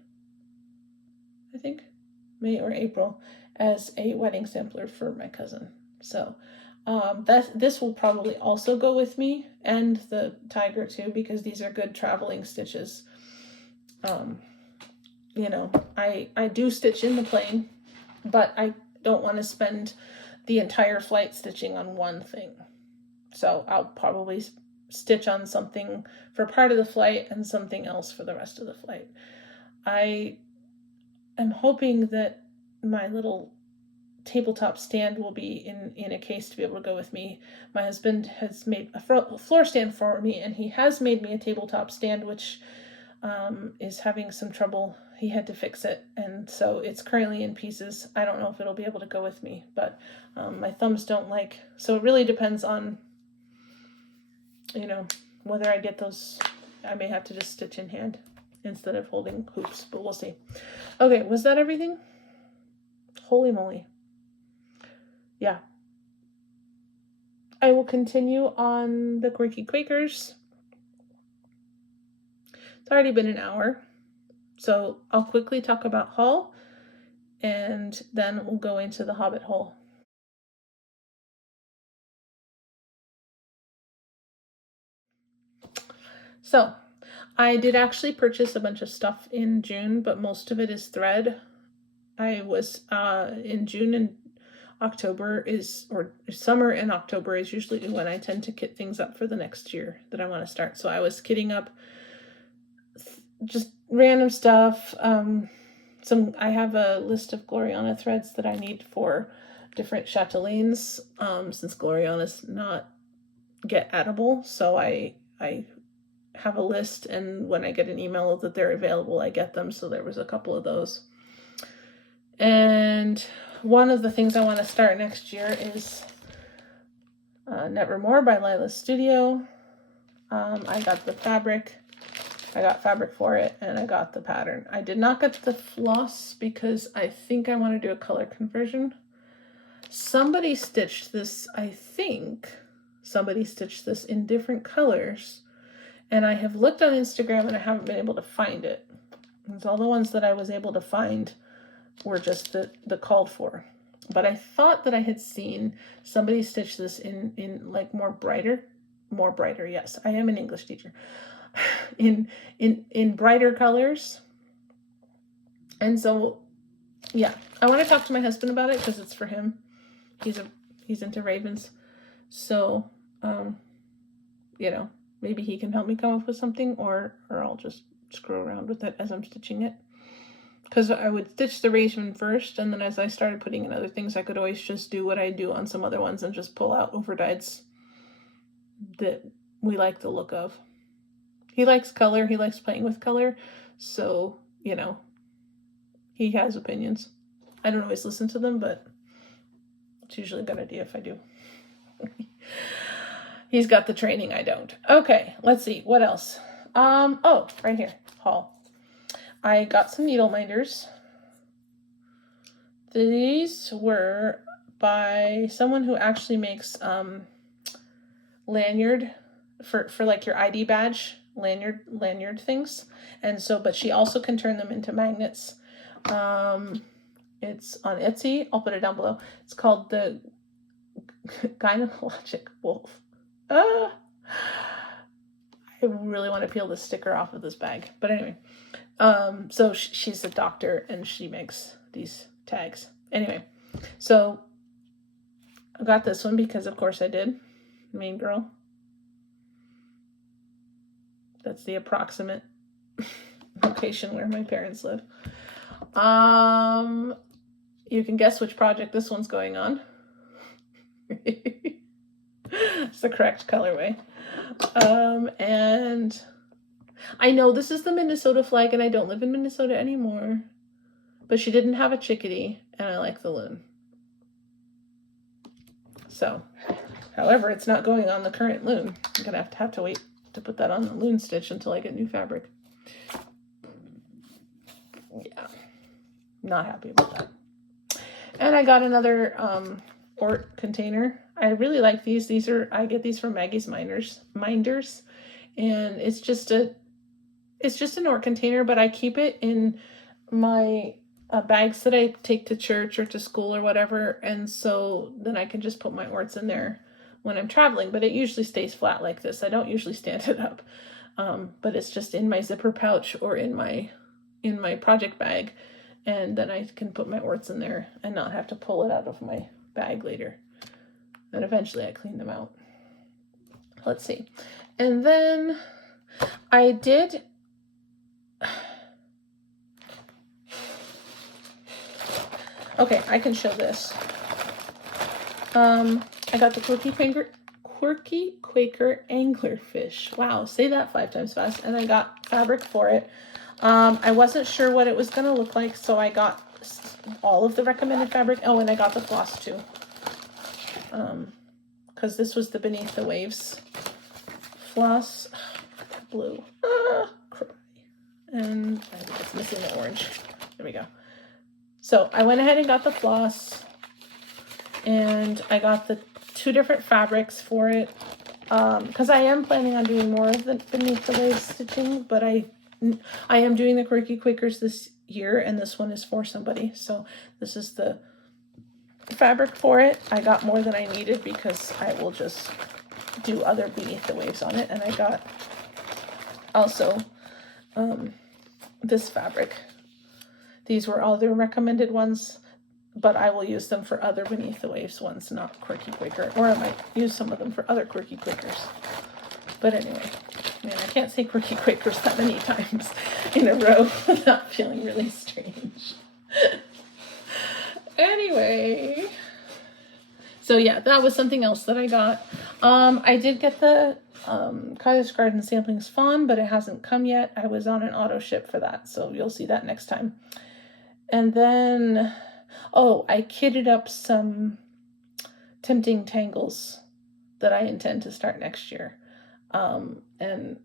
I think, May or April, as a wedding sampler for my cousin. So this will probably also go with me, and the tiger too, because these are good traveling stitches. You know, I do stitch in the plane, but I don't want to spend the entire flight stitching on one thing. So I'll probably stitch on something for part of the flight and something else for the rest of the flight. I am hoping that my little tabletop stand will be in a case to be able to go with me. My husband has made a floor stand for me, and he has made me a tabletop stand, which is having some trouble. He had to fix it, and so it's currently in pieces. I don't know if it'll be able to go with me, but my thumbs don't like, so it really depends on, you know, whether I get those. I may have to just stitch in hand instead of holding hoops, but we'll see. Okay, was that everything? Holy moly. Yeah. I will continue on the Quirky Quakers. It's already been an hour, so I'll quickly talk about haul, and then we'll go into the Hobbit haul. So, I did actually purchase a bunch of stuff in June, but most of it is thread. I was in June and October or summer and October is usually when I tend to kit things up for the next year that I want to start. So I was kitting up just random stuff. I have a list of Gloriana threads that I need for different chatelaines, since Gloriana's not get edible. So I have a list, and when I get an email that they're available, I get them. So there was a couple of those. And one of the things I want to start next year is Nevermore by Lila's Studio. I got the fabric. I got fabric for it, and I got the pattern. I did not get the floss because I think I want to do a color conversion. Somebody stitched this, I think somebody stitched this in different colors, and I have looked on Instagram and I haven't been able to find it. It's all the ones that I was able to find were just the called for. But I thought that I had seen somebody stitch this in like more brighter, yes, I am an English teacher. in brighter colors. And so, yeah, I want to talk to my husband about it because it's for him. He's into ravens. So, you know, maybe he can help me come up with something, or I'll just screw around with it as I'm stitching it. Because I would stitch the raven first, and then as I started putting in other things, I could always just do what I do on some other ones and just pull out overdyes that we like the look of. He likes color. He likes playing with color. So you know, he has opinions. I don't always listen to them, but it's usually a good idea if I do. He's got the training, I don't. Okay, let's see, what else? Oh, right here, haul. I got some needle minders. These were by someone who actually makes lanyard for like your ID badge, lanyard things. And so, but she also can turn them into magnets. It's on Etsy. I'll put it down below. It's called the Gynecologic Wolf. I really want to peel the sticker off of this bag. But anyway, so she's a doctor and she makes these tags. Anyway, so I got this one because of course I did. Mean girl. That's the approximate location where my parents live. You can guess which project this one's going on. It's the correct colorway. And I know this is the Minnesota flag and I don't live in Minnesota anymore, but she didn't have a chickadee and I like the loon. So, however, it's not going on the current loon. I'm gonna have to wait to put that on the loon stitch until I get new fabric. Yeah, not happy about that. And I got another Ort container. I really like these. I get these from Maggie's Minders, and it's just an Ort container, but I keep it in my bags that I take to church or to school or whatever, and so then I can just put my Orts in there when I'm traveling, but it usually stays flat like this. I don't usually stand it up, but it's just in my zipper pouch or in my project bag, and then I can put my Orts in there and not have to pull it out of my bag later. And eventually I clean them out. Let's see. And then I did... Okay, I can show this. I got the Quirky Quaker anglerfish. Wow, say that 5 times fast. And I got fabric for it. I wasn't sure what it was going to look like, so I got all of the recommended fabric. Oh, and I got the floss too. Because this was the Beneath the Waves floss. Blue. Crabby. And I think it's missing the orange. There we go. So I went ahead and got the floss. And I got the 2 different fabrics for it. Because I am planning on doing more of the Beneath the Waves stitching. But I am doing the Quirky Quakers this year. And this one is for somebody. So this is the fabric for it. I got more than I needed because I will just do other Beneath the Waves on it. And I got also this fabric. These were all the recommended ones, but I will use them for other Beneath the Waves ones, not Quirky Quaker, or I might use some of them for other Quirky Quakers. But anyway, man, I can't say Quirky Quakers that many times in a row without feeling really strange. Anyway, so yeah, that was something else that I got. I did get the Cottage Garden Samplings Fawn, but it hasn't come yet. I was on an auto ship for that, so you'll see that next time. And then, oh, I kitted up some Tempting Tangles that I intend to start next year. And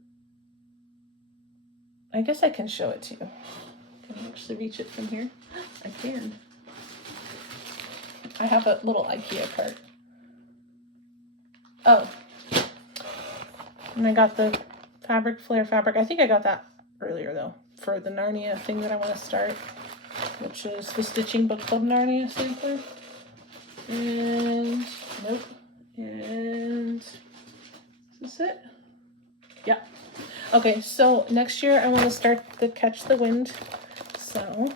I guess I can show it to you. Can I actually reach it from here? I can. I have a little IKEA cart. Oh. And I got the Flare fabric. I think I got that earlier, though, for the Narnia thing that I want to start, which is the Stitching Book Club Narnia sampler. And, nope. And, is this it? Yeah. Okay, so next year I want to start the Catch the Wind. So,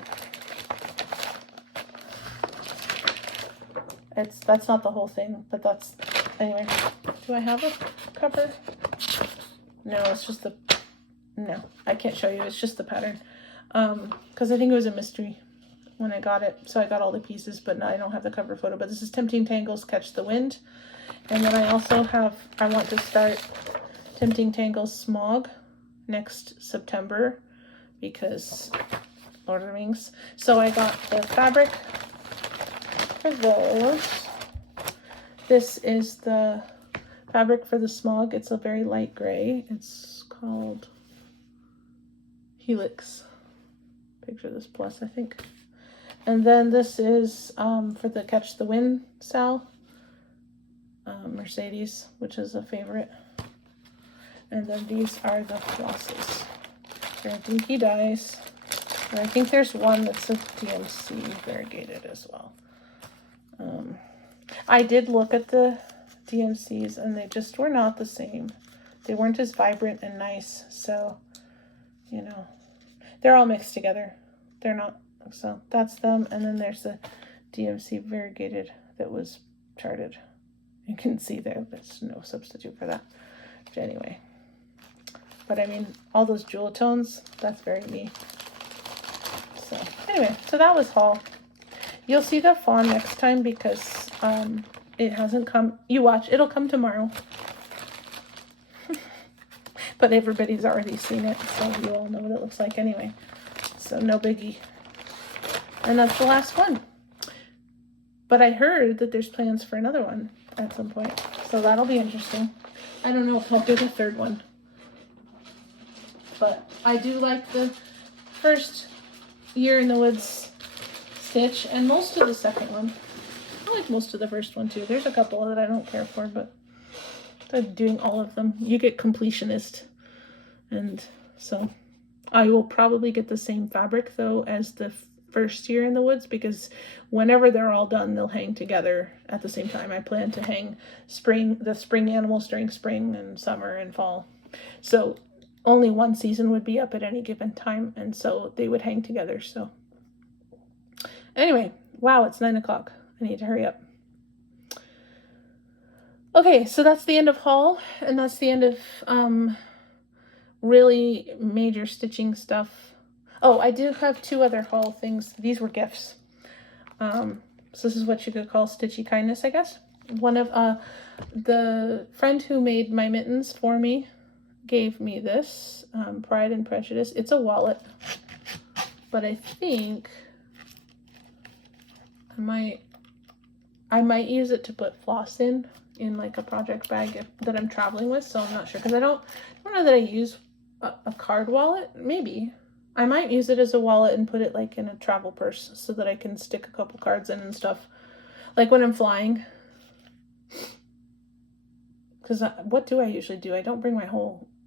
that's not the whole thing, but that's, anyway. Do I have a cover? No, it's just the, no, I can't show you. It's just the pattern. Because I think it was a mystery when I got it. So I got all the pieces, but I don't have the cover photo. But this is Tempting Tangles Catch the Wind. And then I also have, I want to start Tempting Tangles Smog next September, because Lord of the Rings. So I got the fabric for those. This is the fabric for the smog. It's a very light gray. It's called Helix. Picture this plus, I think. And then this is for the Catch the Wind Sal. Mercedes, which is a favorite. And then these are the flosses. They're dinky dies. And I think there's one that's a DMC variegated as well. I did look at the DMCs and they just were not the same. They weren't as vibrant and nice. So, you know, they're all mixed together. They're not. So that's them. And then there's the DMC variegated that was charted. You can see there's no substitute for that. But anyway. But I mean, all those jewel tones, that's very me. So anyway, so that was haul. You'll see the fawn next time because it hasn't come. You watch, it'll come tomorrow. But everybody's already seen it, so you all know what it looks like anyway. So no biggie. And that's the last one. But I heard that there's plans for another one at some point. So that'll be interesting. I don't know if I'll do the third one. But I do like the first Year in the Woods stitch and most of the second one. I like most of the first one too. There's a couple that I don't care for, but I'm doing all of them. You get completionist. And so I will probably get the same fabric though as the first Year in the Woods, because whenever they're all done, they'll hang together at the same time. I plan to hang the spring animals during spring and summer and fall. So only one season would be up at any given time, and so they would hang together. So anyway, wow, it's 9 o'clock. I need to hurry up. Okay, so that's the end of haul, and that's the end of really major stitching stuff. Oh, I do have 2 other haul things. These were gifts. So this is what you could call stitchy kindness, I guess. One of the friend who made my mittens for me gave me this Pride and Prejudice. It's a wallet, but I think I might use it to put floss in like a project bag that I'm traveling with. So I'm not sure, because I don't know that I use a card wallet. Maybe I might use it as a wallet and put it like in a travel purse so that I can stick a couple cards in and stuff, like when I'm flying. Because what do I usually do? I don't bring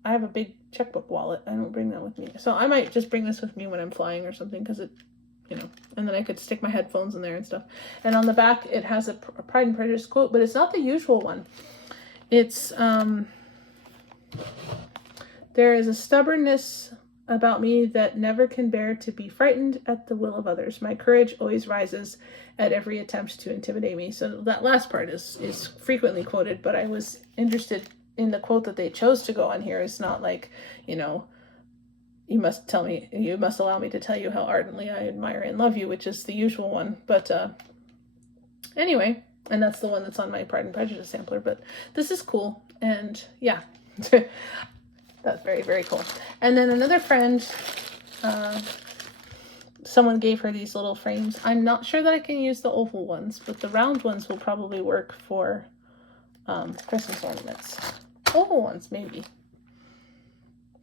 I have a big checkbook wallet. I don't bring that with me. So I might just bring this with me when I'm flying or something, because it, you know, and then I could stick my headphones in there and stuff. And on the back, it has a Pride and Prejudice quote, but it's not the usual one. It's, there is a stubbornness about me that never can bear to be frightened at the will of others. My courage always rises at every attempt to intimidate me. So that last part is frequently quoted, but I was interested in the quote that they chose to go on here. It's not like, you know, you must allow me to tell you how ardently I admire and love you, which is the usual one. But anyway, and that's the one that's on my Pride and Prejudice sampler. But this is cool, and yeah, that's very, very cool. And then another friend, someone gave her these little frames. I'm not sure that I can use the oval ones, but the round ones will probably work for Christmas ornaments. Oval ones, maybe.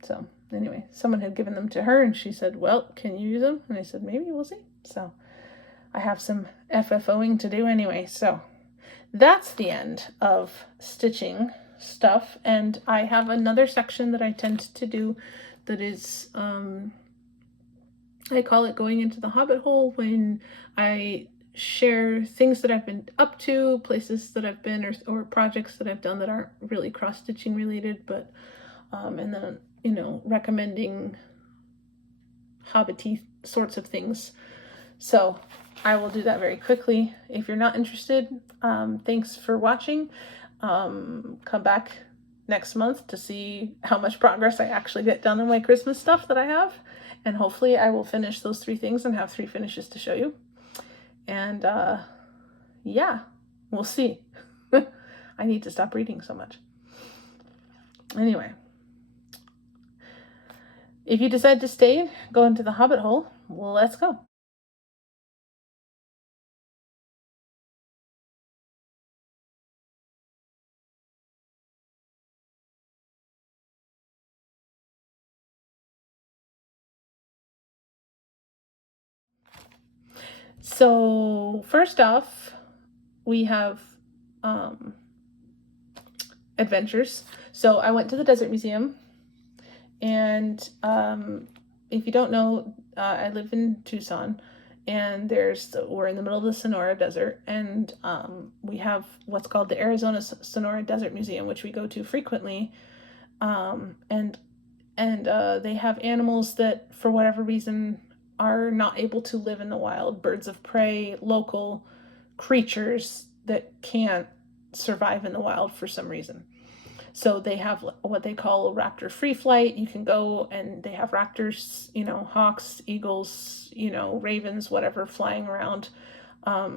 So anyway, someone had given them to her and she said, well, can you use them? And I said, maybe, we'll see. So I have some FFOing to do anyway. So that's the end of stitching stuff. And I have another section that I tend to do that is, I call it going into the hobbit hole, when I share things that I've been up to, places that I've been, or projects that I've done that aren't really cross-stitching related, but and then, you know, recommending hobbity sorts of things. So I will do that very quickly. If you're not interested, thanks for watching. Come back next month to see how much progress I actually get done on my Christmas stuff that I have, and hopefully I will finish those 3 things and have 3 finishes to show you. And yeah, we'll see. I need to stop reading so much. Anyway, if you decide to stay, go into the hobbit hole, let's go. So first off, we have adventures. So I went to the Desert Museum, and if you don't know, I live in Tucson, and we're in the middle of the Sonora Desert, and we have what's called the Arizona Sonora Desert Museum, which we go to frequently, and they have animals that, for whatever reason, are not able to live in the wild. Birds of prey, local creatures that can't survive in the wild for some reason. So they have what they call a raptor free flight. You can go, and they have raptors, hawks, eagles, ravens, whatever, flying around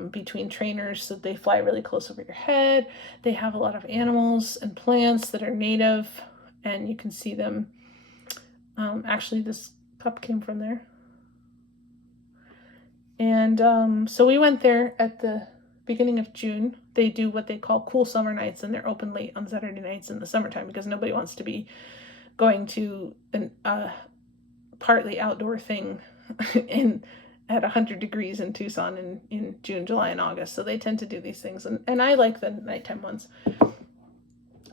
between trainers, so they fly really close over your head. They have a lot of animals and plants that are native, and you can see them. Actually, this pup came from there. And so we went there at the beginning of June. They do what they call cool summer nights, and they're open late on Saturday nights in the summertime because nobody wants to be going to a partly outdoor thing at 100 degrees in Tucson in June, July, and August. So they tend to do these things, and I like the nighttime ones.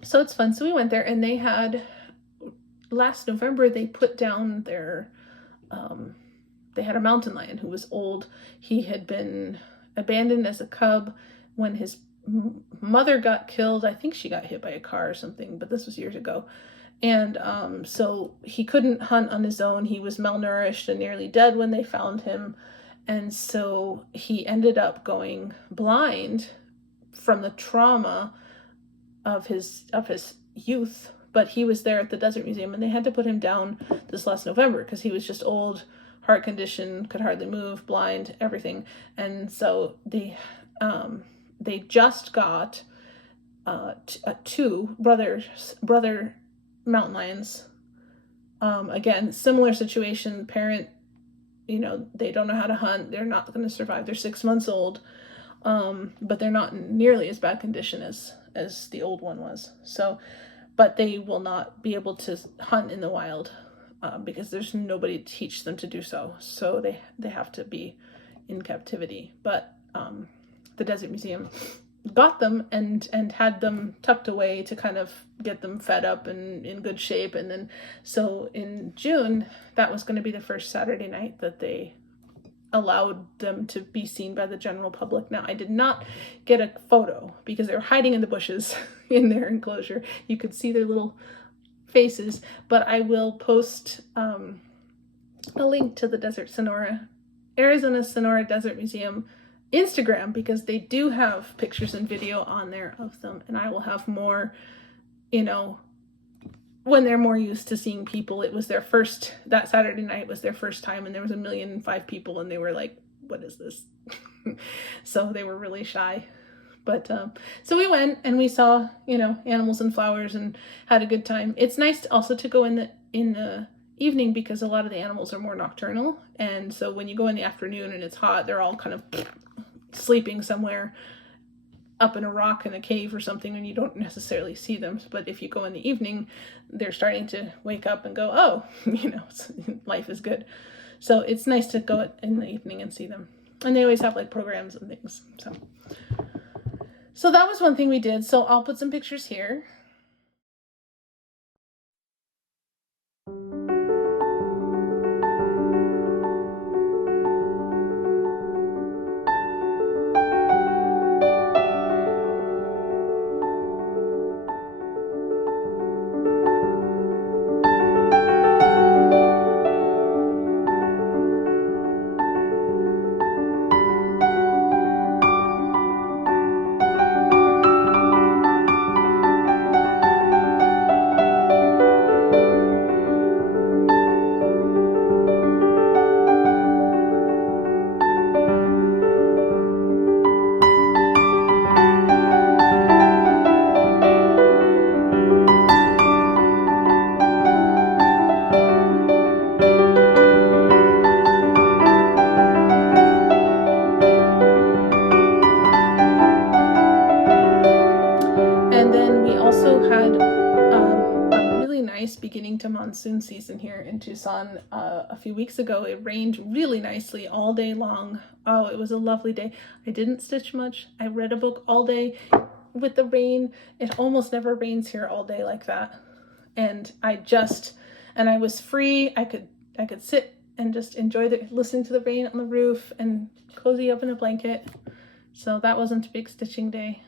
So it's fun. So we went there, and they had, last November, they put down their, they had a mountain lion who was old. He had been abandoned as a cub when his mother got killed. I think she got hit by a car or something, but this was years ago. And so he couldn't hunt on his own. He was malnourished and nearly dead when they found him. And so he ended up going blind from the trauma of his youth. But he was there at the Desert Museum, and they had to put him down this last November because he was just old, heart condition, could hardly move, blind, everything. And so they just got two brother mountain lions. Again, similar situation. Parent, they don't know how to hunt. They're not going to survive. They're 6 months old, but they're not in nearly as bad condition as the old one was. So, but they will not be able to hunt in the wild because there's nobody to teach them to do so. So they have to be in captivity. But the Desert Museum got them and had them tucked away to kind of get them fed up and in good shape. And then so in June, that was going to be the first Saturday night that they allowed them to be seen by the general public. Now, I did not get a photo because they were hiding in the bushes in their enclosure. You could see their little faces, but I will post a link to the Arizona Sonora Desert Museum Instagram, because they do have pictures and video on there of them, and I will have more, when they're more used to seeing people. It was that Saturday night was their first time, and there was 1,000,005 people, and they were like, what is this? So they were really shy. But so we went and we saw, animals and flowers and had a good time. It's nice also to go in the evening because a lot of the animals are more nocturnal, and so when you go in the afternoon and it's hot, they're all kind of sleeping somewhere up in a rock in a cave or something, and you don't necessarily see them. But if you go in the evening, they're starting to wake up and go, oh, life is good. So it's nice to go in the evening and see them. And they always have like programs and things. So that was one thing we did. So I'll put some pictures here. had a really nice beginning to monsoon season here in Tucson. A few weeks ago, it rained really nicely all day long. Oh, it was a lovely day. I didn't stitch much. I read a book all day. With the rain, it almost never rains here all day like that. And I was free. I could sit and just enjoy listening to the rain on the roof and cozy up in a blanket. So that wasn't a big stitching day.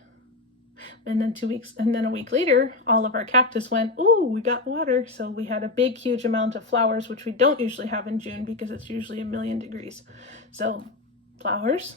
And then a week later, all of our cactus went, ooh, we got water. So we had a big, huge amount of flowers, which we don't usually have in June because it's usually 1,000,000 degrees. So flowers.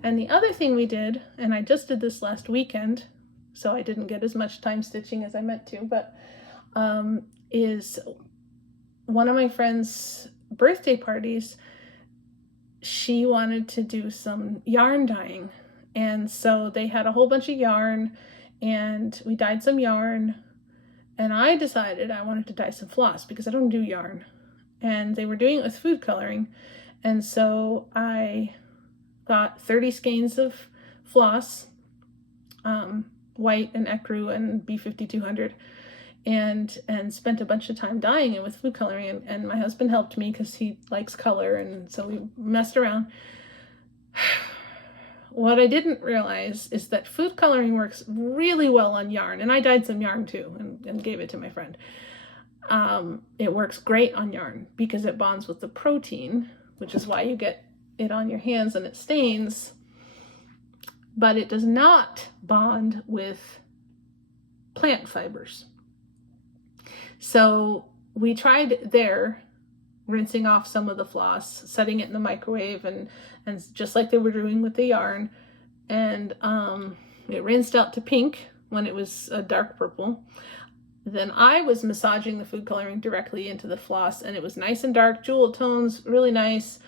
And the other thing we did, and I just did this last weekend, so I didn't get as much time stitching as I meant to, but is one of my friend's birthday parties, she wanted to do some yarn dyeing. And so they had a whole bunch of yarn, and we dyed some yarn, and I decided I wanted to dye some floss because I don't do yarn. And they were doing it with food coloring, and so I got 30 skeins of floss, white and ecru and B5200, and spent a bunch of time dyeing it with food coloring, and my husband helped me because he likes color, and so we messed around. What I didn't realize is that food coloring works really well on yarn, and I dyed some yarn too and gave it to my friend. It works great on yarn because it bonds with the protein, which is why you get it on your hands and it stains, but it does not bond with plant fibers. So we tried there, rinsing off some of the floss, setting it in the microwave, and just like they were doing with the yarn, and it rinsed out to pink when it was a dark purple. Then I was massaging the food coloring directly into the floss, and it was nice and dark, jewel tones, really nice.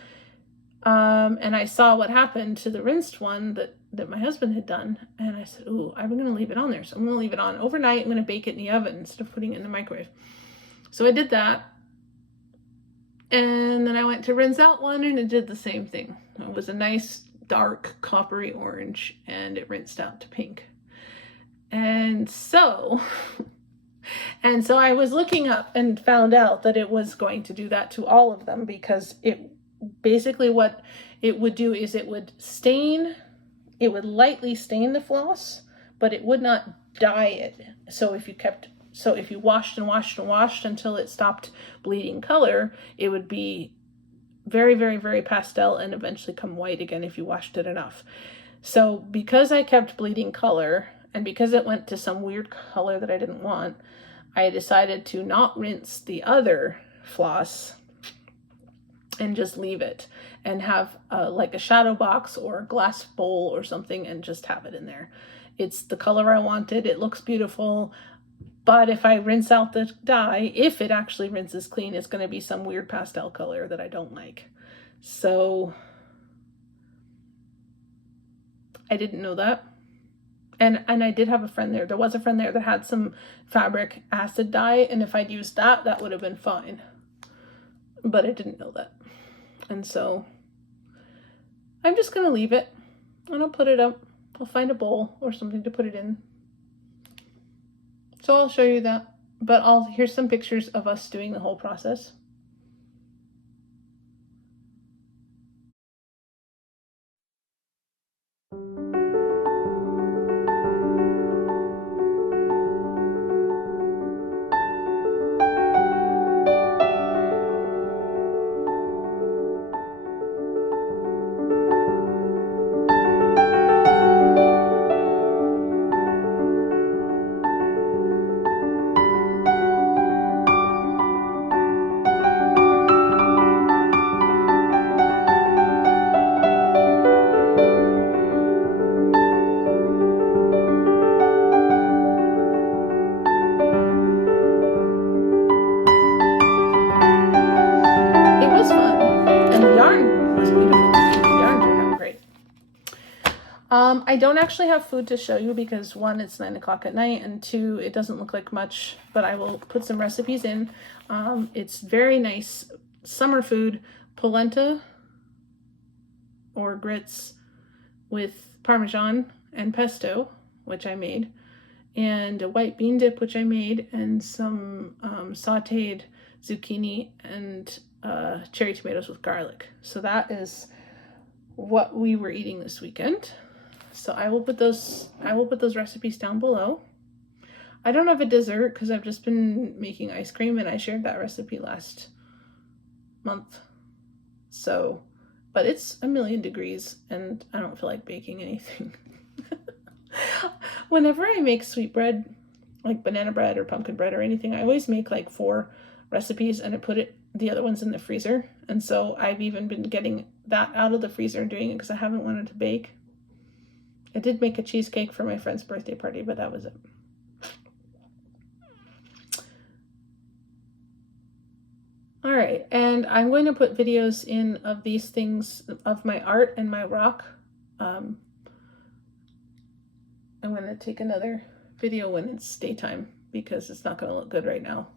And I saw what happened to the rinsed one that my husband had done, and I said, ooh, I'm going to leave it on there. So I'm going to leave it on overnight. I'm going to bake it in the oven instead of putting it in the microwave. So I did that. And then I went to rinse out one, and it did the same thing. It was a nice dark coppery orange, and it rinsed out to pink. And so I was looking up and found out that it was going to do that to all of them, because it basically, what it would do is it would lightly stain the floss, but it would not dye it. So if you kept So if you washed and washed and washed until it stopped bleeding color, it would be very, very, very pastel and eventually come white again if you washed it enough. So because I kept bleeding color and because it went to some weird color that I didn't want, I decided to not rinse the other floss and just leave it and have like a shadow box or a glass bowl or something and just have it in there. It's the color I wanted. It looks beautiful. But if I rinse out the dye, if it actually rinses clean, it's going to be some weird pastel color that I don't like. So I didn't know that. And I did have a friend there. There was a friend there that had some fabric acid dye, and if I'd used that, that would have been fine. But I didn't know that. And so I'm just going to leave it, and I'll put it up. I'll find a bowl or something to put it in. So I'll show you that. But here's some pictures of us doing the whole process. I don't actually have food to show you because 1, it's 9 o'clock at night, and 2, it doesn't look like much, but I will put some recipes in. It's very nice summer food, polenta or grits with Parmesan and pesto, which I made, and a white bean dip, which I made, and some sauteed zucchini and cherry tomatoes with garlic. So that is what we were eating this weekend. So I will put those recipes down below. I don't have a dessert because I've just been making ice cream, and I shared that recipe last month. So, but it's 1,000,000 degrees and I don't feel like baking anything. Whenever I make sweet bread, like banana bread or pumpkin bread or anything, I always make like 4 recipes and I put the other ones in the freezer. And so I've even been getting that out of the freezer and doing it because I haven't wanted to bake. I did make a cheesecake for my friend's birthday party, but that was it. All right, and I'm going to put videos in of these things, of my art and my rock. I'm going to take another video when it's daytime because it's not going to look good right now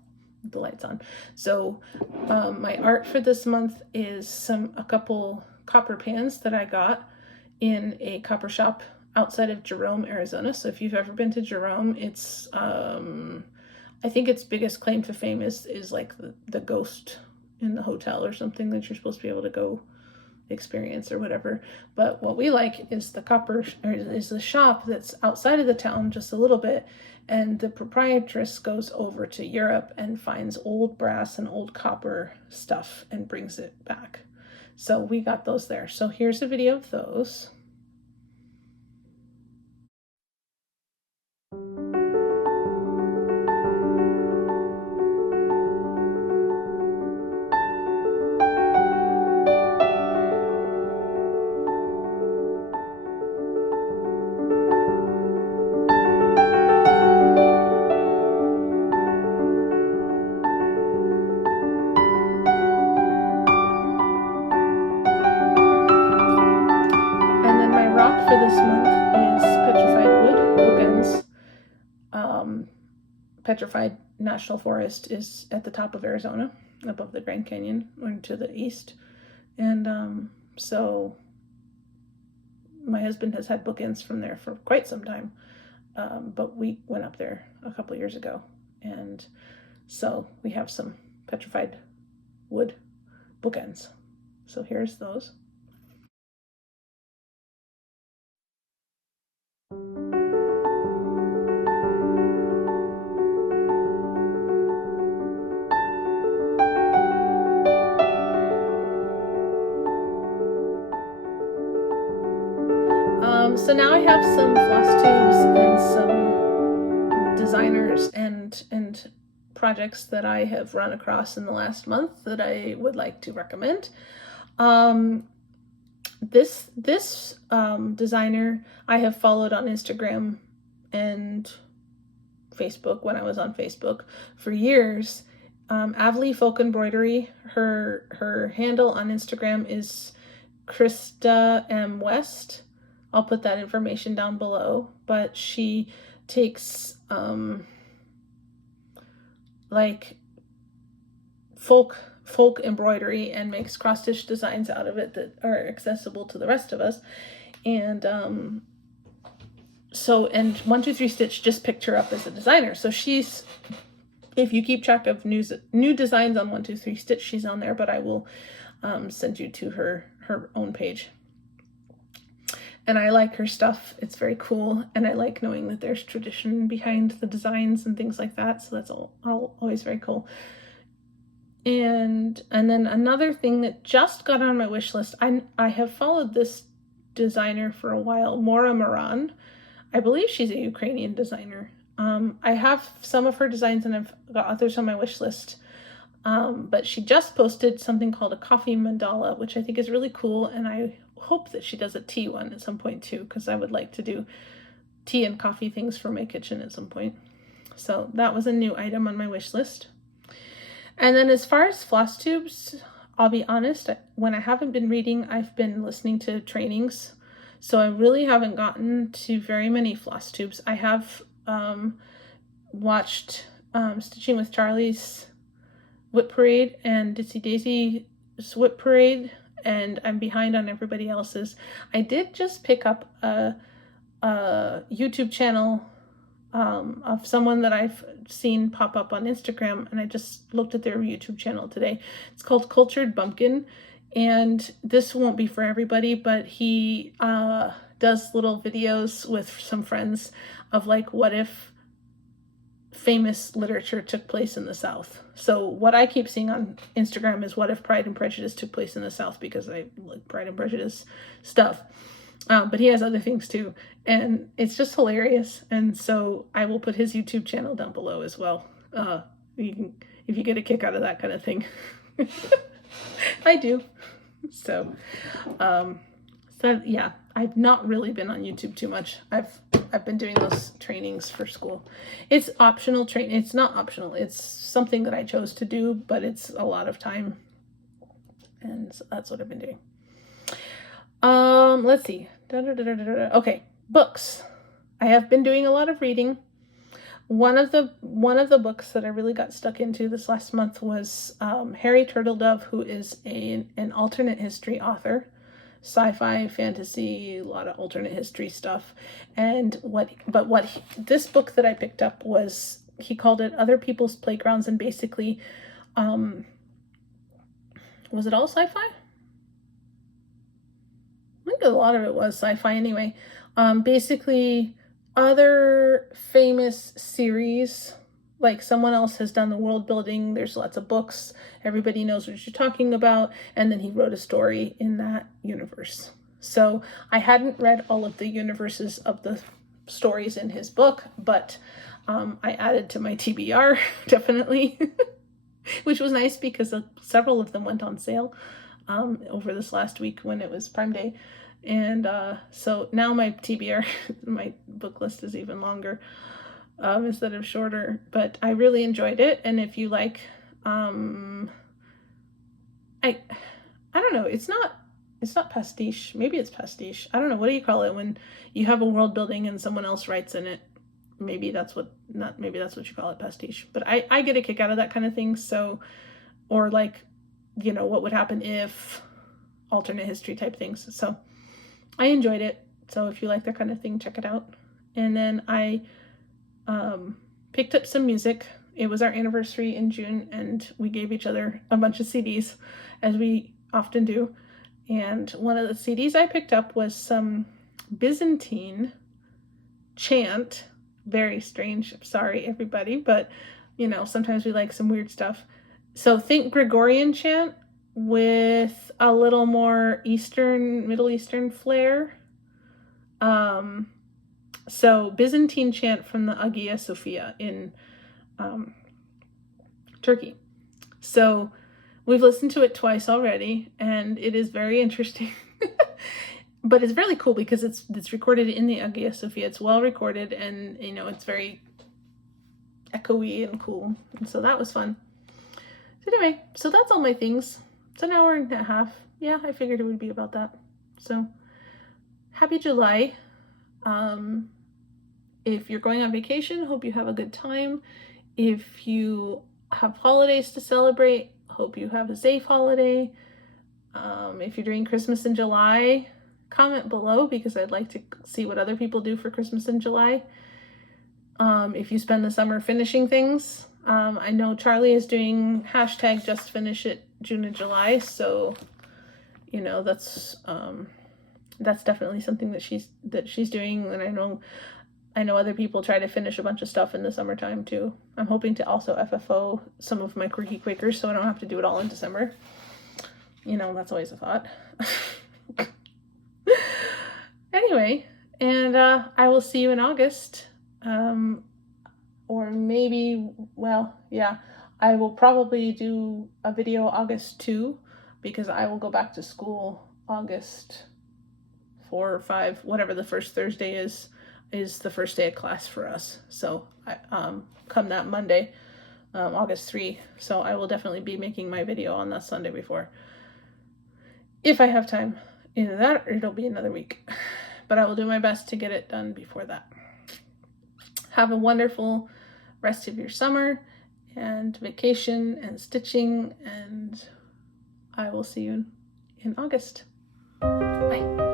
with the lights on. So my art for this month is a couple copper pans that I got in a copper shop outside of Jerome, Arizona. So if you've ever been to Jerome, it's I think its biggest claim to fame is like the ghost in the hotel or something that you're supposed to be able to go experience or whatever. But what we like is the shop that's outside of the town just a little bit, and the proprietress goes over to Europe and finds old brass and old copper stuff and brings it back. So we got those there. So here's a video of those. For this month is petrified wood bookends. Petrified National Forest is at the top of Arizona, above the Grand Canyon, or to the east. And so my husband has had bookends from there for quite some time. But we went up there a couple years ago. And so we have some petrified wood bookends. So here's those. So now I have some floss tubes and some designers and projects that I have run across in the last month that I would like to recommend. This designer I have followed on Instagram and Facebook when I was on Facebook for years. Avli Folk Embroidery, her handle on Instagram is Krista M. West. I'll put that information down below, but she takes like folk embroidery and makes cross-stitch designs out of it that are accessible to the rest of us. And and 123 Stitch just picked her up as a designer. So she's, if you keep track of new designs on 123 Stitch, she's on there, but I will send you to her own page. And I like her stuff. It's very cool, and I like knowing that there's tradition behind the designs and things like that. So that's always very cool. And then another thing that just got on my wish list, I have followed this designer for a while, Mora Moran. I believe she's a Ukrainian designer. I have some of her designs and I've got others on my wish list. But she just posted something called a coffee mandala, which I think is really cool, and I hope that she does a tea one at some point too, because I would like to do tea and coffee things for my kitchen at some point. So that was a new item on my wish list. And then as far as floss tubes, I'll be honest, when I haven't been reading, I've been listening to trainings. So I really haven't gotten to very many floss tubes. I have watched Stitching with Charlie's Whip Parade and Ditsy Daisy's Whip Parade, and I'm behind on everybody else's. I did just pick up a YouTube channel of someone that I've seen pop up on Instagram, and I just looked at their YouTube channel today. It's called Cultured Bumpkin, and this won't be for everybody, but he does little videos with some friends of like, what if famous literature took place in the South. So what I keep seeing on Instagram is what if Pride and Prejudice took place in the South, because I like Pride and Prejudice stuff. But he has other things too, and it's just hilarious. And so I will put his YouTube channel down below as well. If you get a kick out of that kind of thing. I do. So yeah, I've not really been on YouTube too much. I've been doing those trainings for school. It's optional training. It's not optional. It's something that I chose to do, but it's a lot of time. And so that's what I've been doing. Let's see. Okay, books. I have been doing a lot of reading. One of the books that I really got stuck into this last month was Hare Turtledove, who is an alternate history author. Sci-fi, fantasy, a lot of alternate history stuff. And this book that I picked up was, he called it Other People's Playgrounds, and basically, was it all sci-fi? I think a lot of it was sci-fi anyway. Basically, other famous series, like someone else has done the world building, there's lots of books, everybody knows what you're talking about, and then he wrote a story in that universe. So I hadn't read all of the universes of the stories in his book, but I added to my TBR, definitely, which was nice because several of them went on sale over this last week when it was Prime Day. And so now my TBR, my book list is even longer. Instead of shorter, but I really enjoyed it. And if you like, I don't know, it's not pastiche. Maybe it's pastiche. I don't know. What do you call it when you have a world building and someone else writes in it? Maybe that's what you call it, pastiche. But I get a kick out of that kind of thing. So, or like, you know, what would happen if, alternate history type things. So I enjoyed it. So if you like that kind of thing, check it out. And then I picked up some music. It was our anniversary in June, and we gave each other a bunch of CDs, as we often do. And one of the CDs I picked up was some Byzantine chant. Very strange. Sorry, everybody, but you know, sometimes we like some weird stuff. So think Gregorian chant with a little more Middle Eastern flair. So Byzantine chant from the Hagia Sophia in Turkey. So we've listened to it twice already, and it is very interesting. But it's really cool because it's recorded in the Hagia Sophia. It's well recorded, and you know, it's very echoey and cool. And so that was fun. So anyway, so that's all my things. It's an hour and a half. Yeah, I figured it would be about that. So happy July. If you're going on vacation, hope you have a good time. If you have holidays to celebrate, hope you have a safe holiday. If you're doing Christmas in July, comment below because I'd like to see what other people do for Christmas in July. If you spend the summer finishing things, I know Charlie is doing hashtag just finish it June and July, so you know that's definitely something that she's doing, and I know other people try to finish a bunch of stuff in the summertime too. I'm hoping to also FFO some of my Quirky Quakers so I don't have to do it all in December. You know, that's always a thought. Anyway, and I will see you in August. Or maybe, well, yeah, I will probably do a video August 2 because I will go back to school August 4 or 5, whatever the first Thursday is the first day of class for us. So come that Monday, August 3. So I will definitely be making my video on that Sunday before. If I have time. Either that or it'll be another week. But I will do my best to get it done before that. Have a wonderful rest of your summer and vacation and stitching, and I will see you in August. Bye.